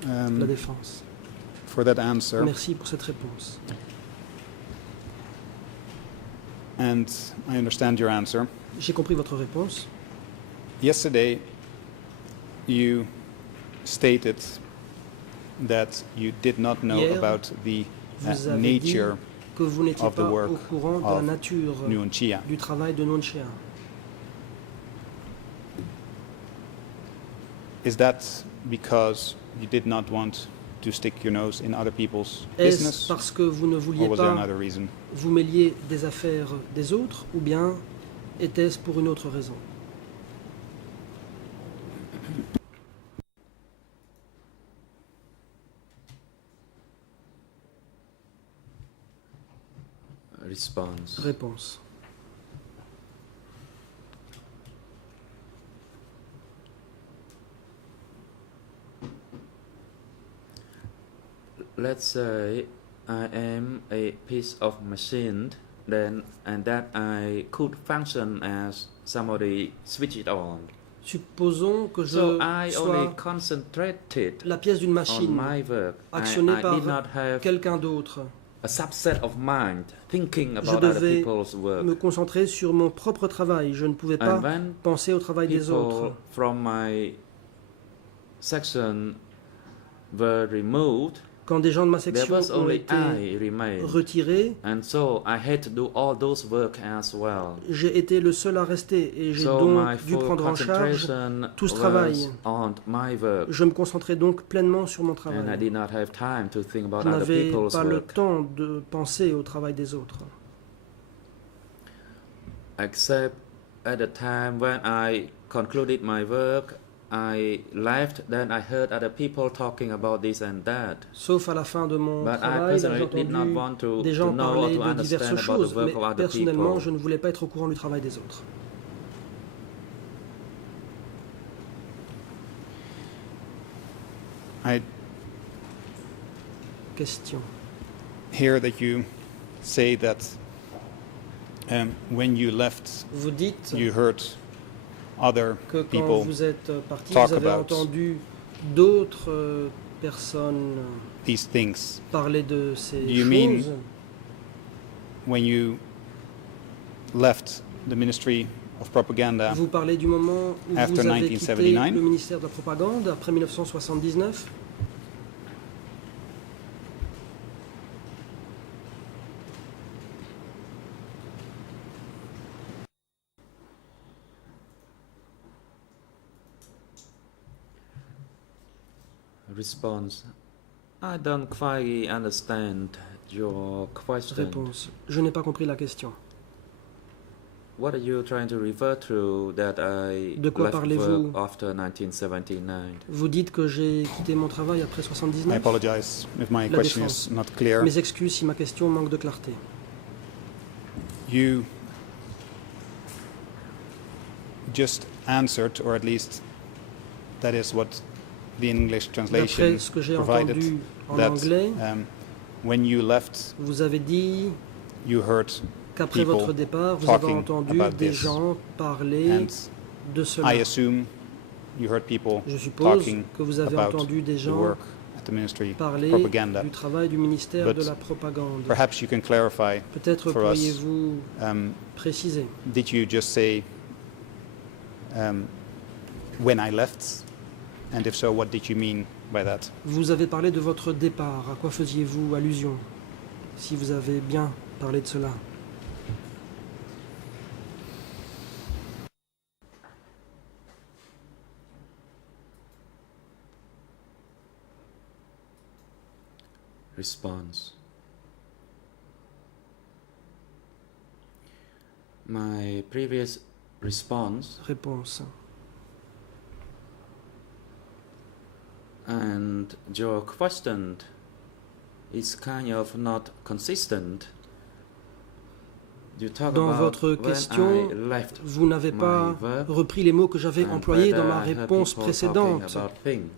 La défense. for that answer. Merci pour cette réponse. and I understand your answer. J'ai compris votre réponse. Yesterday, you stated that you did not know Hier, about the Vous avez dit nature que vous n'étiez of the pas work au courant de la of nature Nuon Chea. du travail de Nuon Chea. Is that because you did not want to stick your nose in other people's Est-ce business, parce que vous ne or vouliez was there pas another reason? vous mêliez des affaires des autres, ou bien était-ce pour une autre raison? Response. Réponse. Let's say I am a piece of machine, then and that I could function as somebody switch it on. Supposons que je So I only sois concentrated la pièce d'une on machine my work. actionnée I did par not have quelqu'un d'autre. a subset of mind thinking Je about other devais people's work. me concentrer sur mon propre travail. Je ne pouvais pas And when penser au travail des people autres. from my section were removed, Quand des gens de ma there section was ont only été I remained. retirés, And so I had to do all those work as well. j'ai été le seul à rester et j'ai So my donc dû full prendre en charge concentration tout ce travail. was on my work. Je me concentrais donc pleinement sur mon And I travail. did not have time to think about Je other n'avais people's pas le work. temps de penser au travail des autres. Except at the time when I concluded my work, I left, then I heard other people talking about this and that. Sauf à la fin de mon But I travail, j'ai personally did not entendu want to des gens know or parler to de diverses understand about choses, the mais work of other personnellement, people. je ne voulais pas être au courant du travail des autres. I Question. hear that you say that when you left, Vous dites you heard other que quand people vous êtes parti, talk vous avez about entendu d'autres personnes these things. parler de ces Do you mean choses. when you left the Ministry of Propaganda? Vous parlez du moment où After vous avez quitté 1979? le ministère de la Propagande après 1979. Response. I don't quite understand your question. Réponse. Je n'ai pas compris la question. What are you trying to refer to that I De quoi left parlez-vous? work after 1979? Vous dites que j'ai quitté mon travail après I 79. apologize if my La question défense. is not clear. Mes excuses si ma question manque de clarté. You just answered, or at least that is what the English translation D'après ce que j'ai provided, entendu en that anglais, when you left, vous avez dit you heard qu'après people votre départ, vous avez talking entendu about des this. gens parler And de cela. I assume you heard people Je suppose talking que vous avez about entendu des the gens work at the Ministry of parler Propaganda. du travail du ministère But de la propagande. Perhaps you can clarify Peut-être for us, pourriez-vous préciser. did you just say when I left? And if so, what did you mean by that? Vous avez parlé de votre départ. À quoi faisiez-vous allusion? Si vous avez bien parlé de cela. Response. My previous response Réponse. and your question is kind of not consistent. You talk Dans about votre when question, I left vous n'avez pas my work repris les mots que j'avais and employés dans whether ma I heard réponse people précédente. talking about things.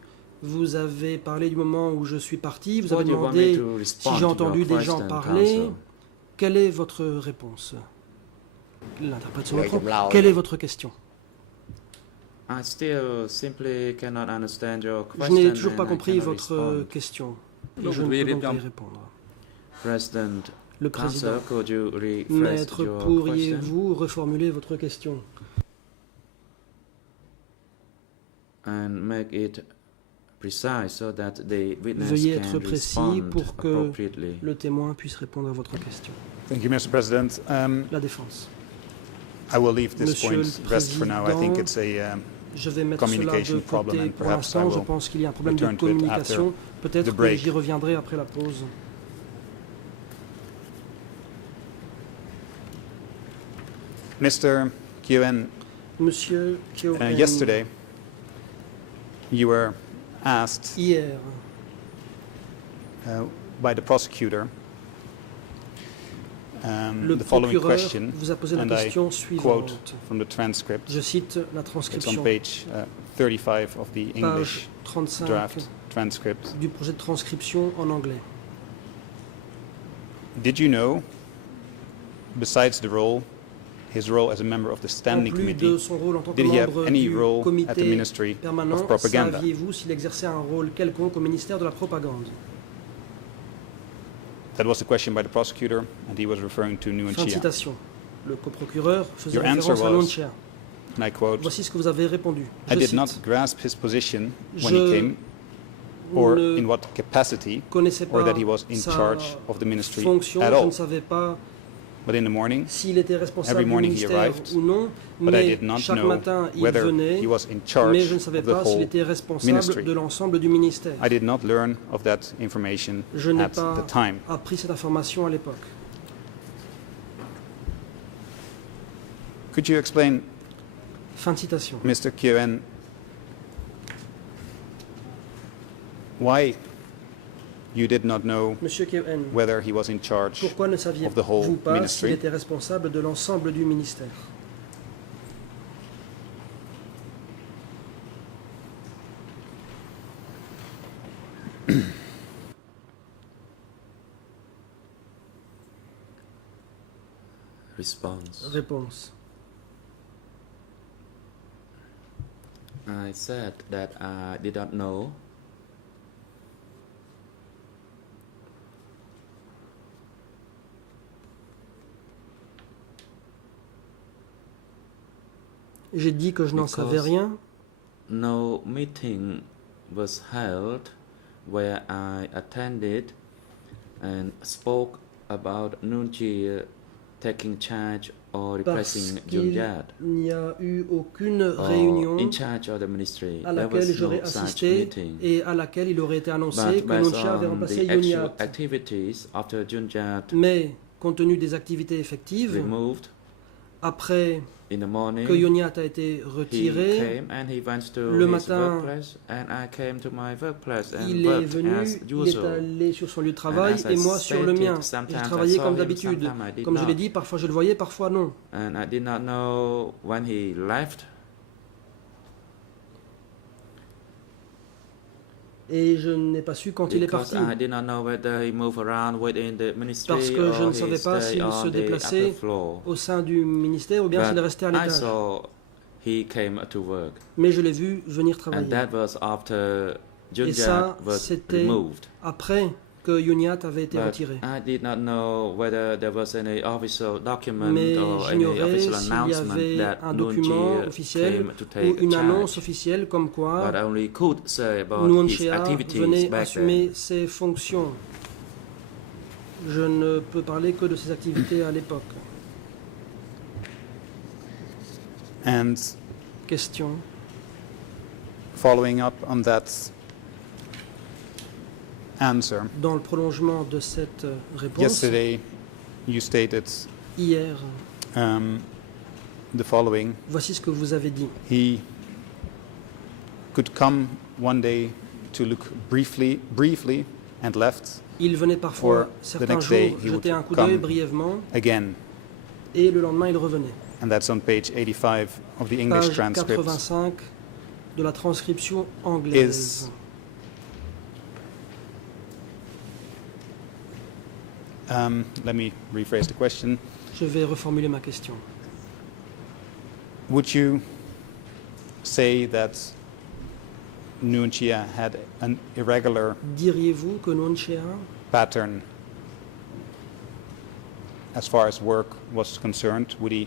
Vous avez parlé du moment où je suis parti, vous What avez do you want me demandé to si respond j'ai to your entendu des gens question, parler. counsel? Quelle est votre réponse? L'interprète se Người reprend. chùm lao. Quelle est votre question? I still simply cannot understand your Je question n'ai toujours pas and I compris cannot votre respond. question. Et Donc, je vous ne devez peux donc pas y répondre. répondre. President, Le président. Councillor, could you rephrase Maître, your question pourriez-vous reformuler votre question and make it precise so that the witness Veuillez can être précis respond pour que appropriately? le témoin puisse répondre à votre question. Thank you, Mr. President. La défense. I will leave this Monsieur point le rest for now. I think Président, it's a Je vais mettre cela communication de problem côté and pour perhaps I l'instant. Je will pense qu'il y a un problème de return to it communication. after Peut-être the que break. j'y reviendrai après la pause. Mr. Kuen, Monsieur Kyoen, yesterday you were asked hier, by the prosecutor le the following procureur question, vous a posé la and I question quote suivante. from the transcript. Je cite la It's on transcription, page 35 of the English page 35 draft transcript. du projet de transcription en anglais. Did you know, besides the role, his role as a member of the En standing plus de committee, son rôle en tant que did he have membre any du role at the comité Ministry permanent, of Propaganda? saviez-vous s'il exerçait un rôle quelconque au ministère de la propagande? That was the question by the prosecutor, and he was referring to Nuon Fin de Chia. citation. Le coprocureur faisait Your answer référence à was, Nonchia. And I quote, Voici ce que vous avez répondu. I Je did cite, not grasp his position when Je he came, or ne in what capacity, connaissais or pas that he was in sa charge of the ministry fonction, at je ne all. savais pas But in the morning, s'il était responsable every du morning he ministère arrived, ou non, but I mais did not chaque know matin il whether venait, he was in mais charge je ne savais of the pas s'il whole était responsable ministry. de l'ensemble du ministère. I did not learn of that information Je n'ai at pas the time. appris cette information à l'époque. Could you explain, Fin de citation. Mr. Kuen, why you did not know Monsieur Kyoen, whether he was in charge? pourquoi ne of the saviez-vous whole pas s'il ministry? était responsable de l'ensemble du ministère? Response. Réponse. I said that I did not know J'ai dit que je n'en savais Because- rien no meeting was held where I attended and spoke about Nunchi taking charge or parce replacing qu'il Junyat n'y a eu aucune or réunion in charge of the ministry. à There laquelle was j'aurais no such assisté meeting. et à laquelle il aurait été annoncé But que based Nonchia avait on remplacé the actual Yunyat. activities after Junyat Mais compte tenu des activités effectives, removed après in the morning, que Yunyat a été he retiré, came and he went to le his matin, workplace and I came to my workplace and il est worked venu, as il est usual. allé sur son lieu de travail as I et moi sur le stated, mien. Et sometimes je I travaillais saw comme him, d'habitude. sometimes I did Comme je l'ai not. dit, parfois je le voyais, parfois non. And I did not know when he left. Et je n'ai pas su quand il est Because parti. I did not know whether he moved around within the ministry Parce que je or ne savais he pas stayed s'il on se the déplaçait upper floor. au sein du ministère ou bien s'il est But resté à I l'étage. saw he came to work, Mais je l'ai vu venir and travailler. that was after Et ça, Junyat was c'était removed. après que Yunyat avait été But retiré. I did not know whether there was any official document Mais or any j'ignorais official s'il y announcement avait that un document Nunchi officiel came to ou take une annonce charge. officielle comme quoi But I only could say about his Nunchia activities venait back assumer then. ses fonctions. Je ne peux parler que de ses activités à l'époque. And Question. following up on that answer, Dans le prolongement de cette réponse, yesterday you stated hier, the following. voici ce que vous avez dit. He could come one day to look briefly and left Il venait parfois For the certains next jours day, he jeter would un coup d'œil come brièvement again. et le lendemain il revenait. And that's on page 85 of the English Page transcript. 85 de la transcription anglaise. Let me rephrase the question. Je vais reformuler ma question. Would you say that Nuon Chia had an irregular Diriez-vous que Nonchia pattern as far as work was concerned, would he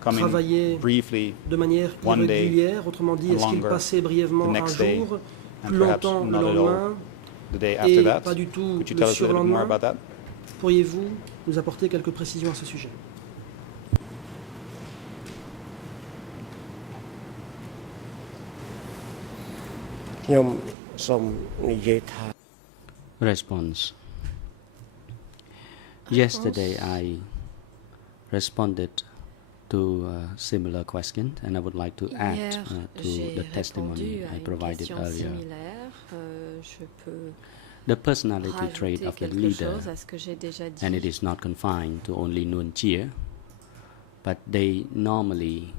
come travailler in briefly de manière one day irrégulière, autrement dit, and est-ce qu'il longer passait brièvement the un next day jour, and plus perhaps longtemps le not at all lendemain, the day after et that? pas du tout Could you le tell us a little bit more surlendemain? about that? Pourriez-vous nous apporter quelques précisions à ce sujet? Response. Yesterday I responded to a similar question, and I would like to add Hier, to j'ai the testimony répondu à I une provided question earlier. similaire. Je peux The personality trait rajouter of the quelque leader, chose à ce que j'ai déjà dit. and it is not confined to only Nuon Chea, but they normally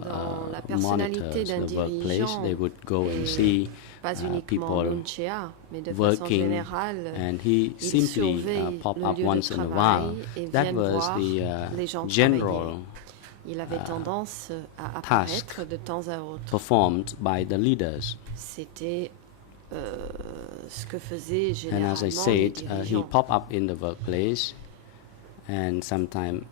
Dans la monitors personnalité d'un the workplace. dirigeant, They would go and et see pas uniquement people Nunchea, mais de façon working, générale, and he il simply surveille pop le up lieu de once in a travail while. et That vient was voir the les gens general travailler. Il avait tendance à apparaître de temps à autre. performed by the leaders. C'était ce que faisaient And généralement as I les said, he dirigeants. pop up in the workplace, and sometimes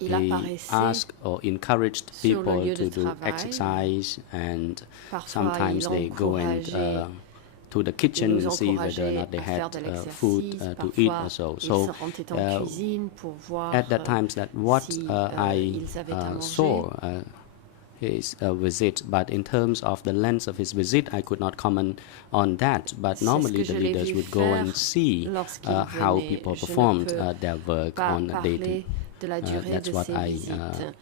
Il he apparaissait asked or encouraged sur le people lieu to de do travail. exercise, and Parfois, sometimes il they go and encourageait to the kitchen nous and see whether or encourageait not they à faire had de food l'exercice. to eat Parfois, or so. ils So se rendaient en cuisine pour voir at that times that what si, I ils avaient à manger. saw his visit, but in terms of the length of his visit, I could not comment on that. But C'est ce normally que the je l'ai leaders vu would go faire and see lorsqu'il how venait. people Je ne performed peux their work pas on a day parler de la durée that's de what ces I visites,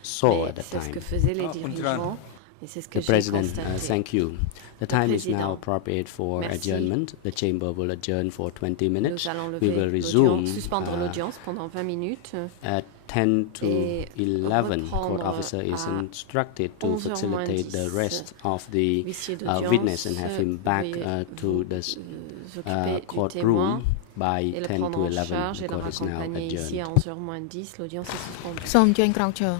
saw mais at the c'est ce que time. faisaient les Ah, dirigeants et c'est ce que The j'ai President, constaté. thank you. The time is now Président, appropriate for merci. adjournment. The chamber will adjourn for 20 minutes. Nous allons We will lever resume suspendre l'audience pendant 20 minutes. at 10 to Et 11. Court reprendre officer is à instructed to 11h moins facilitate the 10. rest of the Huissier d'audience, witness and have him back veuillez to the vous occuper du témoin courtroom by et le 10 prendre to en 11. charge The et le court is now raccompagner ici à adjourned. 11h moins 10. L'audience est suspendue. សូមអញ្ជើញក្រោកឈរ